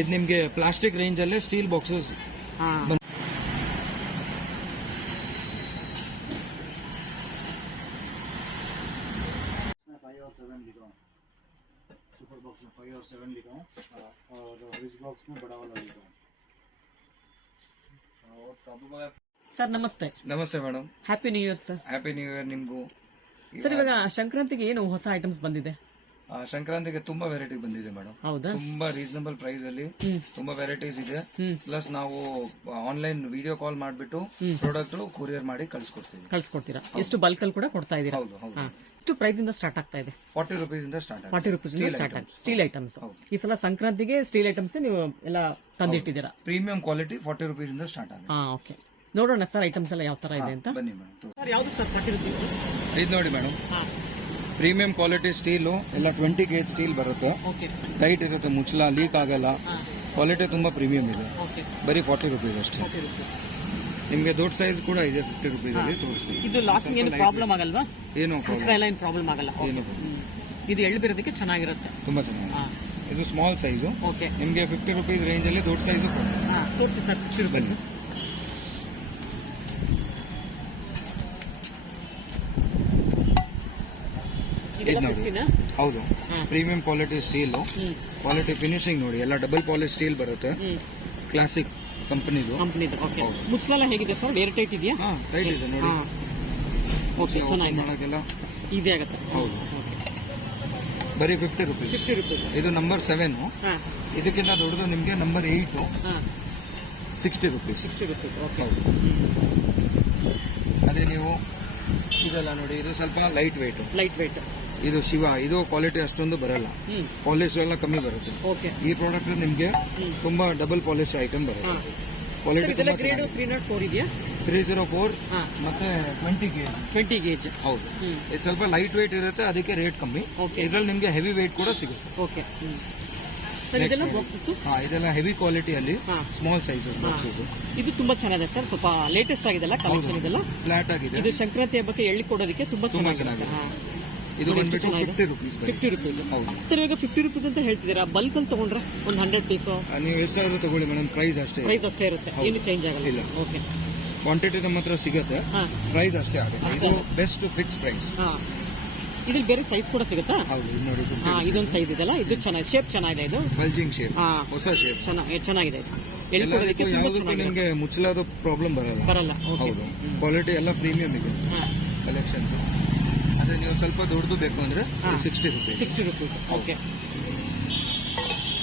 ಇದು ನಿಮಗೆ plastic range ಅಲ್ಲೇ ಸ್ಟೀಲ್ ಬಾಕ್ಸಸ್. सुपर बॉक्स में 5 और 7 लिखा हूँ और रिच बॉक्स में बड़ा वाला लिखा हूँ. ಸರ್ ನಮಸ್ತೆ. ನಮಸ್ತೆ madam. Happy new year sir. Happy new year ನಿಮಗೂ. ಸರ್ ಇವಾಗ ಸಂಕ್ರಾಂತಿಗೆ ಏನು ಹೊಸ ಐಟಮ್ಸ್ ಬಂದಿದೆ? ಸಂಕ್ರಾಂತಿಗೆ ತುಂಬಾ ವೆರೈಟಿ ಬಂದಿದೆ ಮೇಡಮ್. ಹೌದಾ? ತುಂಬಾ ರೀಸನಬಲ್ ಪ್ರೈಸ್ ಅಲ್ಲಿ ತುಂಬಾ ವೆರೈಟೀಸ್ ಇದೆ. ಪ್ಲಸ್ ನಾವು ಆನ್ಲೈನ್ ವಿಡಿಯೋ ಕಾಲ್ ಮಾಡಿಬಿಟ್ಟು ಪ್ರಾಡಕ್ಟ್ ಕೊರಿಯರ್ ಮಾಡಿ ಕಳ್ಸಿಕೊಡ್ತೀರಾ? ಎಷ್ಟು ಬಲ್ಕ್ ಅಲ್ಲಿ ಕೂಡ ಕೊಡ್ತಾ ಇದೀರಾ? ಹೌದು ಹೌದು. ಎಷ್ಟು ಪ್ರೈಸ್ ಇಂದ ಸ್ಟಾರ್ಟ್ ಆಗ್ತಾ ಇದೆ? 40 rupees ಇಂದ ಸ್ಟಾರ್ಟ್. 40 rupees ಇಂದ ಸ್ಟಾರ್ಟ್ ಆಗಿದೆ ಸ್ಟೀಲ್ ಐಟಮ್ಸ್. ಈ ಸಲ ಸಂಕ್ರಾಂತಿಗೆ ಸ್ಟೀಲ್ ಐಟಮ್ಸ್ ನೀವು ಎಲ್ಲ ತಂದಿಟ್ಟಿದ್ದೀರಾ? ಪ್ರೀಮಿಯಂ ಕ್ವಾಲಿಟಿ 40 rupees ಇಂದ ಸ್ಟಾರ್ಟ್ ಆಗಿದೆ. ಓಕೆ, ನೋಡೋಣ ಸರ್ ಐಟಮ್ಸ್ ಎಲ್ಲ ಯಾವ ತರ ಇದೆ ಅಂತ. ಬನ್ನಿ ಮೇಡಮ್. ಸರ್ ಯಾವುದು ಸರ್ 40 rupees? ಇದು ನೋಡಿ ಮೇಡಮ್, ಪ್ರೀಮಿಯಂ ಕ್ವಾಲಿಟಿ ಸ್ಟೀಲು ಎಲ್ಲ 20 gauge ಸ್ಟೀಲ್ ಬರುತ್ತೆ. ಟೈಟ್ ಇರುತ್ತೆ, ಮುಚ್ಚಲ ಲೀಕ್ ಆಗಲ್ಲ. ಕ್ವಾಲಿಟಿ ತುಂಬಾ ಪ್ರೀಮಿಯಂ ಇದೆ. ಬರೀ 40 rupees ಅಷ್ಟೇ. ನಿಮಗೆ ದೊಡ್ಡ ಸೈಜ್ ಕೂಡ ಇದೆ 50 rupees ಅಲ್ಲಿ ತೋರಿಸಿ. ಇದು ಲಾಕಿಂಗ್ ಏನು ಪ್ರಾಬ್ಲಮ್ ಆಗಲ್ವಾ? ಏನು ಪ್ರಾಬ್ಲಮ್ ಆಗಲ್ಲ. ಇದು ಎಳ್ಳು ಬರೋದಕ್ಕೆ ಚೆನ್ನಾಗಿರುತ್ತೆ, ತುಂಬಾ ಚೆನ್ನಾಗಿದೆ. ಇದು ಸ್ಮಾಲ್ ಸೈಜು. ನಿಮಗೆ 50 rupees ರೇಂಜ್ ಅಲ್ಲಿ ದೊಡ್ಡ ಸೈಜು ತೋರಿಸಿ ಸರ್. 50 rupees. ಹೌದು, premium quality steel. Quality finishing ನೋಡಿ, ಎಲ್ಲ ಡಬಲ್ ಪಾಲಿಶ್ ಸ್ಟೀಲ್ ಬರುತ್ತೆ. ಕ್ಲಾಸಿಕ್ ಕಂಪನಿದು. ಮುಚ್ಚಲ ಹೇಗಿದೆ ಸರ್? ಏರ್ ಟೈಟ್ ಇದೆಯಾ? ಟೈಟ್ ಇದೆ ನೋಡಿ. ಚೆನ್ನಾಗಿ ಈಸಿ ಆಗುತ್ತೆ. ಹೌದು, ಬರೀ 50 rupees. 50 rupees. ಇದು ನಂಬರ್ 7. ಇದಕ್ಕಿಂತ ದೊಡ್ಡದು ನಿಮಗೆ ನಂಬರ್ 8 60 rupees. 60 rupees. ಹೌದು. ಅದೇ ನೀವು ಇದೆಲ್ಲ ನೋಡಿ, ಇದು ಸ್ವಲ್ಪ ಲೈಟ್ ವೆಯ್ಟ್. ಇದು ಶಿವ, ಇದು ಕ್ವಾಲಿಟಿ ಅಷ್ಟೊಂದು ಬರಲ್ಲ, ಪಾಲಿಶ್ ಎಲ್ಲ ಕಮ್ಮಿ ಬರುತ್ತೆ. ಈ ಪ್ರಾಡಕ್ಟ್ ನಿಮ್ಗೆ ತುಂಬಾ ಡಬಲ್ ಪಾಲಿಶ್ ಐಟಮ್ ಬರುತ್ತೆ. ಕ್ವಾಲಿಟಿ 304 ಇದೆಯಾ? 304 ಮತ್ತೆ 20 gauge. ಹೌದು, ಇದು ಸ್ವಲ್ಪ ಲೈಟ್ ವೆಯ್ಟ್ ಇರುತ್ತೆ, ಅದಕ್ಕೆ ರೇಟ್ ಕಮ್ಮಿ. ಇದ್ರಲ್ಲಿ ನಿಮ್ಗೆ ಹೆವಿ ವೆಯ್ಟ್ ಕೂಡ ಸಿಗುತ್ತೆ. ಇದೆಲ್ಲ ಹೆವಿ ಕ್ವಾಲಿಟಿ ಅಲ್ಲಿ ಸ್ಮಾಲ್ ಸೈಜ್ ಬಾಕ್ಸಸ್. ಇದು ತುಂಬಾ ಚೆನ್ನಾಗಿದೆ ಸರ್, ಸ್ವಲ್ಪ ಲೇಟೆಸ್ಟ್ ಆಗಿದೆ ಕಲೆಕ್ಷನ್. ಇದೆಲ್ಲ ಫ್ಲಾಟ್ ಆಗಿದೆ. ಇದು ಸಂಕ್ರಾಂತಿ ಹಬ್ಬಕ್ಕೆ ಎಳ್ಳಿ ಕೊಡೋದಕ್ಕೆ ತುಂಬಾ ಚೆನ್ನಾಗಿದೆ. ಇದು 50 rupees. 50 rupees. ಹೌದು ಸರ್, ಇವಾಗ 50 rupees ಅಂತ ಹೇಳ್ತಿದ್ದೀರಾ, ಬಲ್ಕ್ ಅಲ್ಲಿ ತಗೊಂಡ್ರೆ ಒಂದು 100 ಪೀಸ್ ನೀವು ಎಷ್ಟಾದ್ರೂ ತಗೊಳ್ಳಿ ಮೇಡಮ್, ಪ್ರೈಸ್ ಅಷ್ಟೇ ಇರುತ್ತೆ, ಏನು ಚೇಂಜ್ ಆಗಲ್ಲ. ಓಕೆ, ಕ್ವಾಂಟಿಟಿ ನಮ್ಮ ಹತ್ರ ಸಿಗುತ್ತೆ, ಪ್ರೈಸ್ ಅಷ್ಟೇ ಆಗುತ್ತೆ. ಇದು ಬೆಸ್ಟ್ ಫಿಕ್ಸ್ ಪ್ರೈಸ್. ಇದ್ರಲ್ಲಿ ಬೇರೆ ಸೈಜ್ ಕೂಡ ಸಿಗುತ್ತಾ? ಹೌದು, ನೋಡಿ ಇದೊಂದು ಸೈಜ್ ಇದೆಲ್ಲ, ಇದು ಚೆನ್ನಾಗಿ ಶೇಪ್ ಚೆನ್ನಾಗಿದೆ. ಇದು ಬಲ್ಜಿಂಗ್ ಶೇಪ್, ಹೊಸ ಶೇಪ್ ಚೆನ್ನಾಗಿದೆ. ನಿಮಗೆ ಮುಚ್ಚಲಾದ ಪ್ರಾಬ್ಲಮ್ ಬರಲ್ಲ. ಹೌದು, ಕ್ವಾಲಿಟಿ ಎಲ್ಲ ಪ್ರೀಮಿಯಂ ಇದೆ ಕಲೆಕ್ಷನ್. ಅದೇ ನೀವು ಸ್ವಲ್ಪ ದೊಡ್ಡದು ಬೇಕು ಅಂದ್ರೆ 60 rupees. 60 rupees. ಓಕೆ,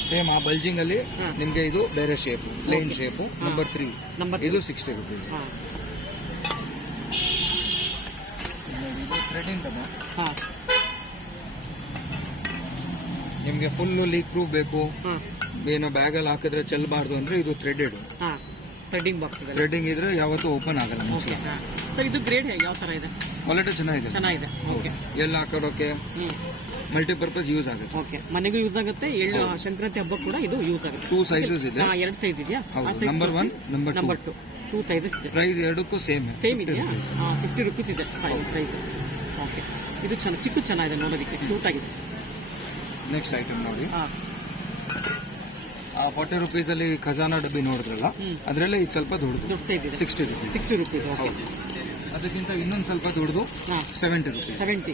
ಸೇಮ್ ಆ ಬಲ್ಜಿಂಗ್ ಅಲ್ಲಿ ನಿಮ್ಗೆ ಇದು ಬೇರೆ ಶೇಪ್, ಪ್ಲೇನ್ ಶೇಪ್ ನಂಬರ್ 3. ಇದು 60 rupees. ಥ್ರೆಡಿಂಗ್ ಅದ ನಿಮ್ಗೆ ಫುಲ್ ಲೀಕ್ ಪ್ರೂಫ್ ಬೇಕು, ಏನೋ ಬ್ಯಾಗ್ ಅಲ್ಲಿ ಹಾಕಿದ್ರೆ ಚೆಲ್ಲಬಾರ್ದು ಅಂದ್ರೆ ಇದು ಥ್ರೆಡೆಡ್ ಥ್ರೆಡಿಂಗ್ ಬಾಕ್ಸ್. ಥ್ರೆಡಿಂಗ್ ಇದ್ರೆ ಯಾವತ್ತೂ ಓಪನ್ ಆಗಲ್ಲ. ಸರ್, ಇದು ಗ್ರೇಡ್ ಯಾವ ತರ ಇದೆ? ಕ್ವಾಲಿಟಿ ಚೆನ್ನಾಗಿದೆ. ಓಕೆ, ಎಲ್ಲ ಹಾಕೋಕೆ ಮಲ್ಟಿಪರ್ಪಸ್ ಯೂಸ್ ಆಗುತ್ತೆ. ಓಕೆ, ಮನೆಗೂ ಯೂಸ್ ಆಗುತ್ತೆ, ಎಳ್ಳು ಸಂಕ್ರಾಂತಿ ಹಬ್ಬ ಕೂಡ ಇದು ಯೂಸ್ ಆಗುತ್ತೆ. 2 sizes ಇದೆ. 2 ಸೈಜ್ ಇದೆಯಾ? Number 1, number 2. 2 sizes ಇದೆ. ಪ್ರೈಸ್ ಎರಡಕ್ಕೂ ಸೇಮ್ ಇದೆಯಾ? 50 rupees ಇದೆ ಪ್ರೈಸ್. ಓಕೆ, ಇದು ಚಿಕ್ಕ ಚೆನ್ನಾಗಿದೆ, ನೋಡೋದಕ್ಕೆ ಕ್ಯೂಟ್ ಆಗಿದೆ. ನೆಕ್ಸ್ಟ್ ಐಟಮ್ ನೋಡಿ, 40 rupees ಅಲ್ಲಿ ಖಜಾನಾ ಡಬ್ಬಿ ನೋಡಿದ್ರಲ್ಲ, ಅದರಲ್ಲಿ ಇದು ಸ್ವಲ್ಪ ದೊಡ್ಡದು, 60 rupees. 60 rupees. ಓಕೆ, ಅದಕ್ಕಿಂತ ಇನ್ನೊಂದು ಸ್ವಲ್ಪ ದೊಡ್ಡದು 70 rupees. 70.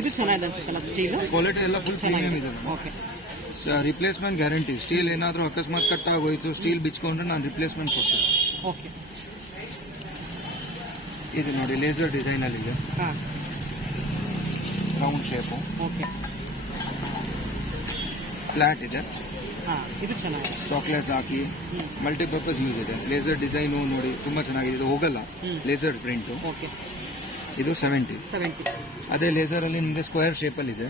ಇದು ಚೆನ್ನಾಗಿದೆ ಅನ್ಸುತ್ತಲ್ಲ ಸ್ಟೀಲ್? ಕ್ವಾಲಿಟಿ ಎಲ್ಲ ಫುಲ್ ಪ್ರೀಮಿಯಂ ಇದೆ. Okay, replacement guarantee. ಸ್ಟೀಲ್ ಏನಾದರೂ ಅಕಸ್ಮಾತ್ ಕಟ್ ಆಗೋಯ್ತು, ಸ್ಟೀಲ್ ಬಿಚ್ಕೊಂಡ್ರೆ ನಾನು ರಿಪ್ಲೇಸ್ಮೆಂಟ್ ಕೊಡ್ತೀನಿ. ಓಕೆ, ಇದು ನೋಡಿ ಲೇಸರ್ ಡಿಸೈನ್ ಅಲ್ಲಿ ಇದೆ, ರೌಂಡ್ ಶೇಪು. ಓಕೆ, ಫ್ಲಾಟ್ ಇದೆ. ಇದು ಚೆನ್ನಾಗಿದೆ. ಚಾಕ್ಲೇಟ್ಸ್ ಹಾಕಿ ಮಲ್ಟಿಪರ್ಪಸ್ ಯೂಸ್ ಇದೆ. ಲೇಸರ್ ಡಿಸೈನು ನೋಡಿ ತುಂಬಾ ಚೆನ್ನಾಗಿದೆ, ಇದು ಹೋಗಲ್ಲ, ಲೇಸರ್ ಪ್ರಿಂಟ್. ಓಕೆ, ಇದು 70. ಅದೇ ಲೇಸರ್ ಅಲ್ಲಿ ನಿಮಗೆ ಸ್ಕ್ವೇರ್ ಶೇಪ್ ಅಲ್ಲಿ ಇದೆ.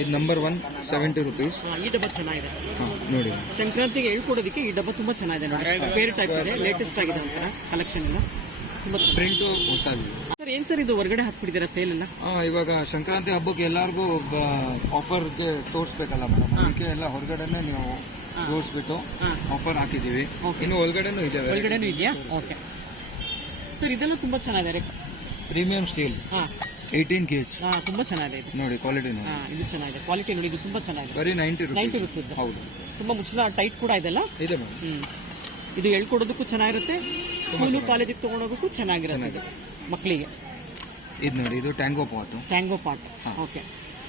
ಇದು ನಂಬರ್ 1, 70 rupees. ಈ ಡಬ್ಬ ಚೆನ್ನಾಗಿದೆ ನೋಡಿ, ಸಂಕ್ರಾಂತಿಗೆ ಹೇಳ್ಕೊಡೋದಕ್ಕೆ ಈ ಡಬ್ಬ ತುಂಬಾ ಚೆನ್ನಾಗಿದೆ ನೋಡಿ. ಬೇರೆ ಟೈಪ್ ಇದೆ, ಲೇಟೆಸ್ಟ್ ಆಗಿದೆ ಒಂಥರ ಕಲೆಕ್ಷನ್. ತುಂಬಾ ಪ್ರಿಂಟ್ ಹೊಸದು. ಸರ್, ಏನ್ ಸರ್ ಇದು ಹೊರಗಡೆ ಹಾಕ್ಬಿಟ್ಟಿದ್ದೀರಾ ಸೇಲ್ ಎಲ್ಲ? ಇವಾಗ ಸಂಕ್ರಾಂತಿ ಹಬ್ಬಕ್ಕೆ ಎಲ್ಲರಿಗೂ ಆಫರ್ಗೆ ತೋರಿಸ್ಬೇಕಲ್ಲ ಮೇಡಮ್, ಅದಕ್ಕೆ ಎಲ್ಲ ಹೊರಗಡೆನೆ ನೀವು ತೋರಿಸ್ಬಿಟ್ಟು ಆಫರ್ ಹಾಕಿದೀವಿ. ಇನ್ನು ಒಳಗಡೆನೂ ಇದೆಯಾ? ಓಕೆ ಸರ್, ಇದೆಲ್ಲ ತುಂಬಾ ಚೆನ್ನಾಗಿದೆ. ಪ್ರೀಮಿಯಂ ಸ್ಟೀಲ್, 18 kg ತುಂಬಾ ಚೆನ್ನಾಗಿದೆ ಇದು. ನೋಡಿ ಕ್ವಾಲಿಟಿ ನೋಡಿ. ಇದು ಚೆನ್ನಾಗಿದೆ, ಕ್ವಾಲಿಟಿ ನೋಡಿ, ಇದು ತುಂಬಾ ಚೆನ್ನಾಗಿದೆ. ಬರೀ 90 90 rupees. rupees. ಹೌದು ತುಂಬಾ ಮುಚ್ಚಳ ಟೈಟ್ ಕೂಡ ಇದೆಲ್ಲ. ಇದೆ ಮೇಡಮ್. ಇದು ಹೇಳ್ಕೊಡೋದಕ್ಕೂ ಚೆನ್ನಾಗಿರುತ್ತೆ, ಸ್ಕೂಲು ಕಾಲೇಜಿಗೆ ತಗೊಂಡೋಗಕ್ಕೂ ಚೆನ್ನಾಗಿರುತ್ತೆ ಇದು ಮಕ್ಕಳಿಗೆ. ಇದು ನೋಡಿ, ಇದು Tango pot. Tango pot. Okay,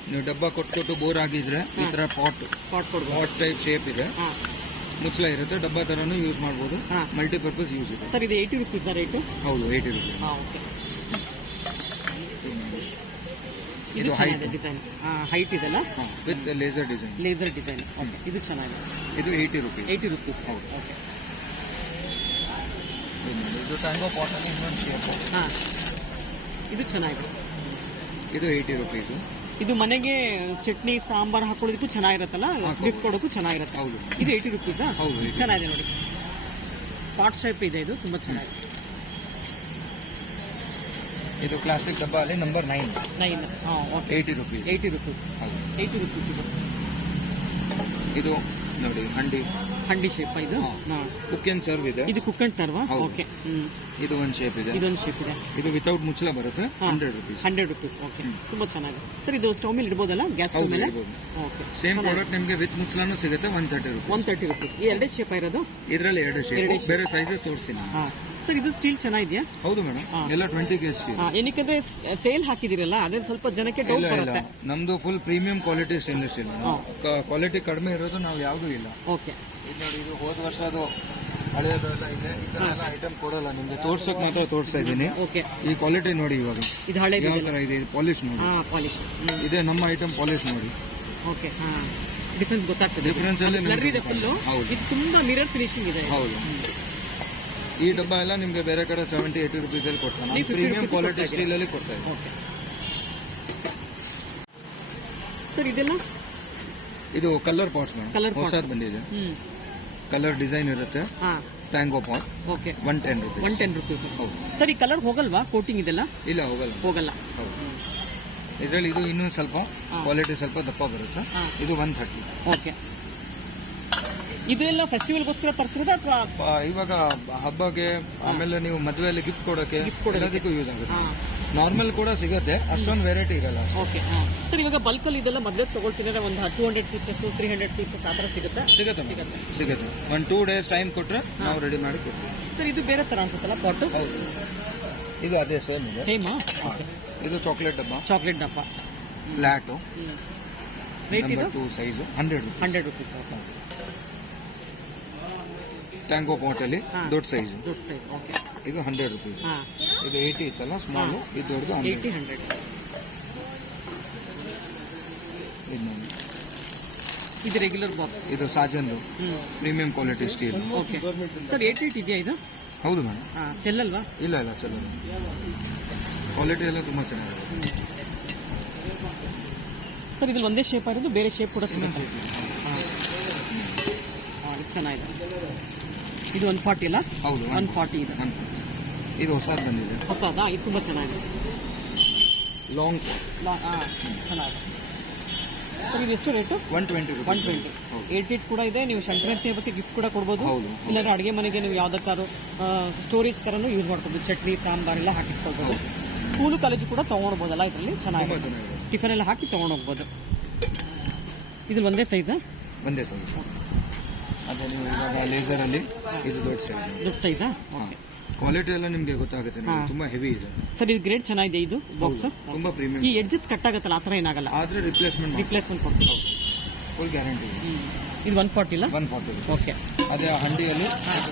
ನೀವು ಡಬ್ಬ ಕೊಟ್ಟು ಬೋರ್ ಆಗಿದ್ರೆ ಈ ತರ ಪಾಟ್ ಕೊಡ್ಬೋದು. ಪಾಟ್ ಟೈಪ್ ಶೇಪ್ ಇದೆ, ಮುಚ್ಚಳ ಇರುತ್ತೆ, ಡಬ್ಬ ತರನು ಯೂಸ್ ಮಾಡಬಹುದು, ಮಲ್ಟಿಪರ್ಪಸ್ ಯೂಸ್ ಇದೆ. ಸರ್ ಇದು 80 rupees ರೇಟು? ಹೌದು 80 rupees. ಓಕೆ, ಇದು ಹೈಟ್ ಡಿಸೈನ್ ಹೈಟ್ ಇದೆಲ್ಲ with laser design. Laser design. Okay, ಇದು ಚೆನ್ನಾಗಿದೆ. ಇದು 80 rupees. 80 rupees. ಹೌದು. ಓಕೆ, ಇದು ಟ್ಯಾಂಗೋ ಪಾಟ್ ಅಲ್ಲಿ ಇನ್ನೊಂದು ಶೇಪ್. ಇದು ಚೆನ್ನಾಗಿದೆ. ಇದು 80 rupees. ಇದು ಮನೆಗೆ ಚಟ್ನಿ ಸಾಂಬಾರ್ ಹಾಕೊಳ್ಳೋದಕ್ಕೂ ಚೆನ್ನಾಗಿರುತ್ತಲ್ಲ, ಗಿಫ್ಟ್ ಕೊಡೋಕ್ಕೂ ಚೆನ್ನಾಗಿರುತ್ತೆ. ಹೌದು. ಇದು 80 rupees. ಹೌದು, ಚೆನ್ನಾಗಿದೆ ನೋಡಿ, ಪಾಟ್ ಶೇಪ್ ಇದೆ, ಇದು ತುಂಬಾ ಚೆನ್ನಾಗಿದೆ. ಇದು ಕ್ಲಾಸಿಕ್ ಡಬ್ಬ ಅಲ್ಲಿ ನಂಬರ್ 9. 9. Okay, 80 rupees. 80 rupees. ಹೌದು. 80 rupees ಇದು. ಇದು ನೋಡಿ ಹಂಡಿ ಶೇಪ್ ಇದು. ಕುಕ್ ಅಂಡ್ ಸರ್ವ್ ಇದೆ. ಇದು ಕುಕ್ ಅಂಡ್ ಸರ್ವ್. ಹೌದು. ಓಕೆ, ಇದು ಒಂದು ಶೇಪ್ ಇದೆ. ಇದೊಂದು ಶೇಪ್ ಇದೆ. ಇದು ವಿತೌಟ್ ಮುಚ್ಚಳ ಬರುತ್ತೆ. 100 rupees. 100 rupees. ಓಕೆ, ತುಂಬಾ ಚೆನ್ನಾಗಿದೆ. ಸರ್ ಇದು ಸ್ಟವ್ ಮೇಲೆ ಇಡ್ಬೋದಲ್ಲ, ಗ್ಯಾಸ್ ಸ್ಟವ್ ಮೇಲೆ? ಓಕೆ, ಸೇಮ್ ಪ್ರಾಡಕ್ಟ್ ನಿಮಗೆ ವಿತ್ ಮುಚ್ಚಳನೂ ಸಿಗುತ್ತೆ. 130 rupees. 130 rupees. ಈ ಎರಡೇ ಶೇಪ್ ಇರೋದು? ಇದರಲ್ಲಿ ಎರಡು ಶೇಪ್, ಎರಡೇ shape. ಬೇರೆ ಸೈಜಸ್ ತೋರಿಸ್ತೀನಿ. ಸರ್ ಇದು ಸ್ಟೀಲ್ ಚೆನ್ನಾಗಿದೆಯಾ? ಹೌದು ಮೇಡಮ್, ಎಲ್ಲ 20 kg ಸ್ಟೀಲ್. ಏನಕ್ಕೆ ಸೇಲ್ ಹಾಕಿದಿರಲ್ಲ, ಅದೇ ಸ್ವಲ್ಪ ಜನಕ್ಕೆ ಡೌಟ್ ಇಲ್ಲ ಬರುತ್ತೆ. ನಮ್ದು full premium quality stainless steel. Quality ಕಡಿಮೆ ಇರೋದು ನಾವು ಯಾವ್ದು ಇಲ್ಲ. ಓಕೆ, ಇದು ನೋಡಿ, ಇದು ಹೋದ ವರ್ಷದ್ದು ಹಳೆಯದೆಲ್ಲ ಇದೆ. ಇದನ್ನೆಲ್ಲ ಐಟಮ್ ಕೊಡಲ್ಲ ನಿಮ್ಗೆ, ತೋರ್ಸಕ್ ಮಾತ್ರ ತೋರಿಸ್ತಾ ಇದ್ದೀನಿ. ಓಕೆ, ಈ ಕ್ವಾಲಿಟಿ ನೋಡಿ. ಇವಾಗ ಇದು ಹಳೇದು ಯಾವ ತರ ಇದೆ ಪಾಲಿಶ್ ನೋಡಿ. ಪಾಲಿಶ್ ಇದೆ ನಮ್ಮ ಐಟಮ್ ಪಾಲಿಶ್ ನೋಡಿ. ಓಕೆ, ಡಿಫ್ರೆನ್ಸ್ ಗೊತ್ತಾಗ್ತದೆ. ಡಿಫ್ರೆನ್ಸ್ ಅಲ್ಲಿ ಬ್ಲರ್ ಇದೆ ಫುಲ್. ಹೌದು. ಇದು ತುಂಬಾ ಮಿರರ್ ಫಿನಿಶಿಂಗ್ ಇದೆ. ಹೌದು. ಈ ಡಬ್ಬ ಎಲ್ಲ ನಿಮ್ಗೆ ಬೇರೆ ಕಡೆ 70-80 rupees ಅಲ್ಲಿ ಕೊಡ್ತಾನೆ. ನೀವು 50 ಪ್ರೀಮಿಯಂ rupees ಕ್ವಾಲಿಟಿ ಕೊಡ್ತಾ ಸ್ಟೀಲ್ ಅಲ್ಲಿ ಕೊಡ್ತಾ ಇದೆ. ಓಕೆ, ಸರ್ ಇದೆಲ್ಲ ಇದು ಕಲರ್ ಪಾಟ್ಸ್ ಮೇಡಮ್, ಕಲರ್ ಹೊಸದು ಬಂದಿದೆ. ಕಲರ್ ಡಿಸೈನ್ ಇರುತ್ತೆ. Tango pot. Okay, 110 rupees. 110 rupees. ಹೌದು. ಸರ್ ಈ ಕಲರ್ ಹೋಗಲ್ವಾ, ಕೋಟಿಂಗ್ ಇದೆಲ್ಲ? ಇಲ್ಲ, ಹೋಗಲ್ಲ. ಹೌದು. ಇದರಲ್ಲಿ ಇದು ಇನ್ನೂ ಸ್ವಲ್ಪ ಕ್ವಾಲಿಟಿ ಸ್ವಲ್ಪ ದಪ್ಪ ಬರುತ್ತೆ. ಇದು 130. ಓಕೆ, ಇದೆಲ್ಲ ಫೆಸ್ಟಿವಲ್ಗೋಸ್ಕರ ತರಿಸಿರೋದ ಅಥವಾ ಇವಾಗ ಹಬ್ಬಕ್ಕೆ, ಆಮೇಲೆ ನೀವು ಮದುವೆಯಲ್ಲಿ ಗಿಫ್ಟ್ ಕೊಡೋಕೆ ಎಲ್ಲದಕ್ಕೂ ಯೂಸ್ ಆಗುತ್ತೆ. ನಾರ್ಮಲ್ ಕೂಡ ಸಿಗುತ್ತೆ, ಅಷ್ಟೊಂದು ವೆರೈಟಿ ಇರಲ್ಲ. ಓಕೆ, ಸರ್ ಇವಾಗ ಬಲ್ಕಲ್ಲಿ ಇದೆಲ್ಲ ಮದುವೆ ತಗೊಳ್ತಿದ್ರೆ ಒಂದು 200 pieces 300 pieces ಆ ಥರ ಸಿಗುತ್ತೆ? ಸಿಗುತ್ತೆ. 1-2 days ಟೈಮ್ ಕೊಟ್ರೆ ನಾವು ರೆಡಿ ಮಾಡಿ ಕೊಡ್ತೀವಿ. ಸರ್ ಇದು ಬೇರೆ ತರ ಅನ್ಸುತ್ತಲ್ಲ ಪಾಟು? ಹೌದು, ಇದು ಅದೇ ಸೇಮ್ ಇದೆ. ಸೇಮಾ? ಇದು ಚಾಕ್ಲೇಟ್ ಡಬ್ಬ. ಚಾಕ್ಲೇಟ್ ಡಬ್ಬ ಫ್ಲಾಟು. ರೇಟ್ ಇದು? 2 ಸೈಜು 100 rupees. ಟ್ಯಾಂಗೋ ಪಾಟ್ ಅಲ್ಲಿ ದೊಡ್ಡ ಸೈಜ್. ಓಕೆ, ಇದು 100 rupees. ಇದು 80 ಇತ್ತಲ್ಲ ಸ್ಮಾಲ್, ಇದು ದೊಡ್ಡದು 100. ಇದು ನೋಡಿ, ಇದು ರೆಗ್ಯುಲರ್ ಬಾಕ್ಸ್. ಇದು ಸಾಜನ್ದು premium quality steel. Okay, sir 88 ಇದೆಯಾ ಇದು? ಹೌದು ಮೇಡಮ್. ಚೆಲ್ಲಲ್ವಾ? ಇಲ್ಲ ಚಲೋ, ಕ್ವಾಲಿಟಿ ಎಲ್ಲ ತುಂಬಾ ಚೆನ್ನಾಗಿದೆ. ಸರ್ ಇದ್ರಲ್ಲಿ ಒಂದೇ ಶೇಪ್ ಆಗಿರೋದು, ಬೇರೆ ಶೇಪ್ ಕೂಡ ಸಿಗುತ್ತೆ. ಇದು ಚೆನ್ನಾಗಿದೆ. ಇದು 140 ಅಲ್ಲ? ಹೌದು, 140 ಇದೆ. ಇದು ಹೊಸದು ಬಂದಿದೆ. ಹೊಸದಾ? ಇದು ತುಂಬಾ ಚೆನ್ನಾಗಿದೆ. ಲಾಂಗ್ ಚೆನ್ನಾಗಿದೆ. ಸರ್ ಇದು ಎಷ್ಟು ರೇಟು? 120 rupees. 120. 88 ಕೂಡ ಇದೆ. ನೀವು ಸಂಕ್ರಾಂತಿ ಹಬ್ಬಕ್ಕೆ ಗಿಫ್ಟ್ ಕೂಡ ಕೊಡ್ಬೋದು. ಹೌದು. ಇಲ್ಲಾಂದ್ರೆ ಅಡುಗೆ ಮನೆಗೆ ನೀವು ಯಾವ್ದಕ್ಕಾದ್ರು ಸ್ಟೋರೇಜ್ ತರನು ಯೂಸ್ ಮಾಡ್ಬೋದು, ಚಟ್ನಿ ಸಾಂಬಾರ್ ಎಲ್ಲ ಹಾಕಿಟ್ಕೊಳ್ಬೋದು. ಸ್ಕೂಲು ಕಾಲೇಜು ಕೂಡ ತೊಗೊಂಡ್ಬೋದಲ್ಲ, ಇದರಲ್ಲಿ ಚೆನ್ನಾಗಿದೆ. ಟಿಫನ್ ಎಲ್ಲ ಹಾಕಿ ತೊಗೊಂಡೋಗ್ಬೋದು. ಇದು ಒಂದೇ ಸೈಜಾ? ಒಂದೇ ಸೈಜ್. ಅದೇ ನೀವು ಇವಾಗ ಲೇಸರ್ ಅಲ್ಲಿ ಇದು ದೊಡ್ಡ ಸೈಜಾ? ಓಕೆ, ಕ್ವಾಲಿಟಿ ಎಲ್ಲ ನಿಮ್ಗೆ ಗೊತ್ತಾಗುತ್ತೆ. ತುಂಬಾ ಹೆವಿ ಇದೆ. ಸರ್ ಇದು ಗ್ರೇಡ್ ಚೆನ್ನಾಗಿದೆ ಇದು ಬಾಕ್ಸ್. ತುಂಬಾ ಪ್ರೀಮಿಯಂ. ಈ ಎಡ್ಜಸ್ ಕಟ್ ಆಗುತ್ತಲ್ಲ, ಆ ಥರ ಏನಾಗಲ್ಲ? ಆದ್ರೆ ರಿಪ್ಲೇಸ್ಮೆಂಟ್ ಕೊಡ್ತೀವಿ. Full guarantee. ಇದು 140 ಇಲ್ಲ? 140. ಓಕೆ, ಅದೇ ಹಂಡಿಯಲ್ಲಿ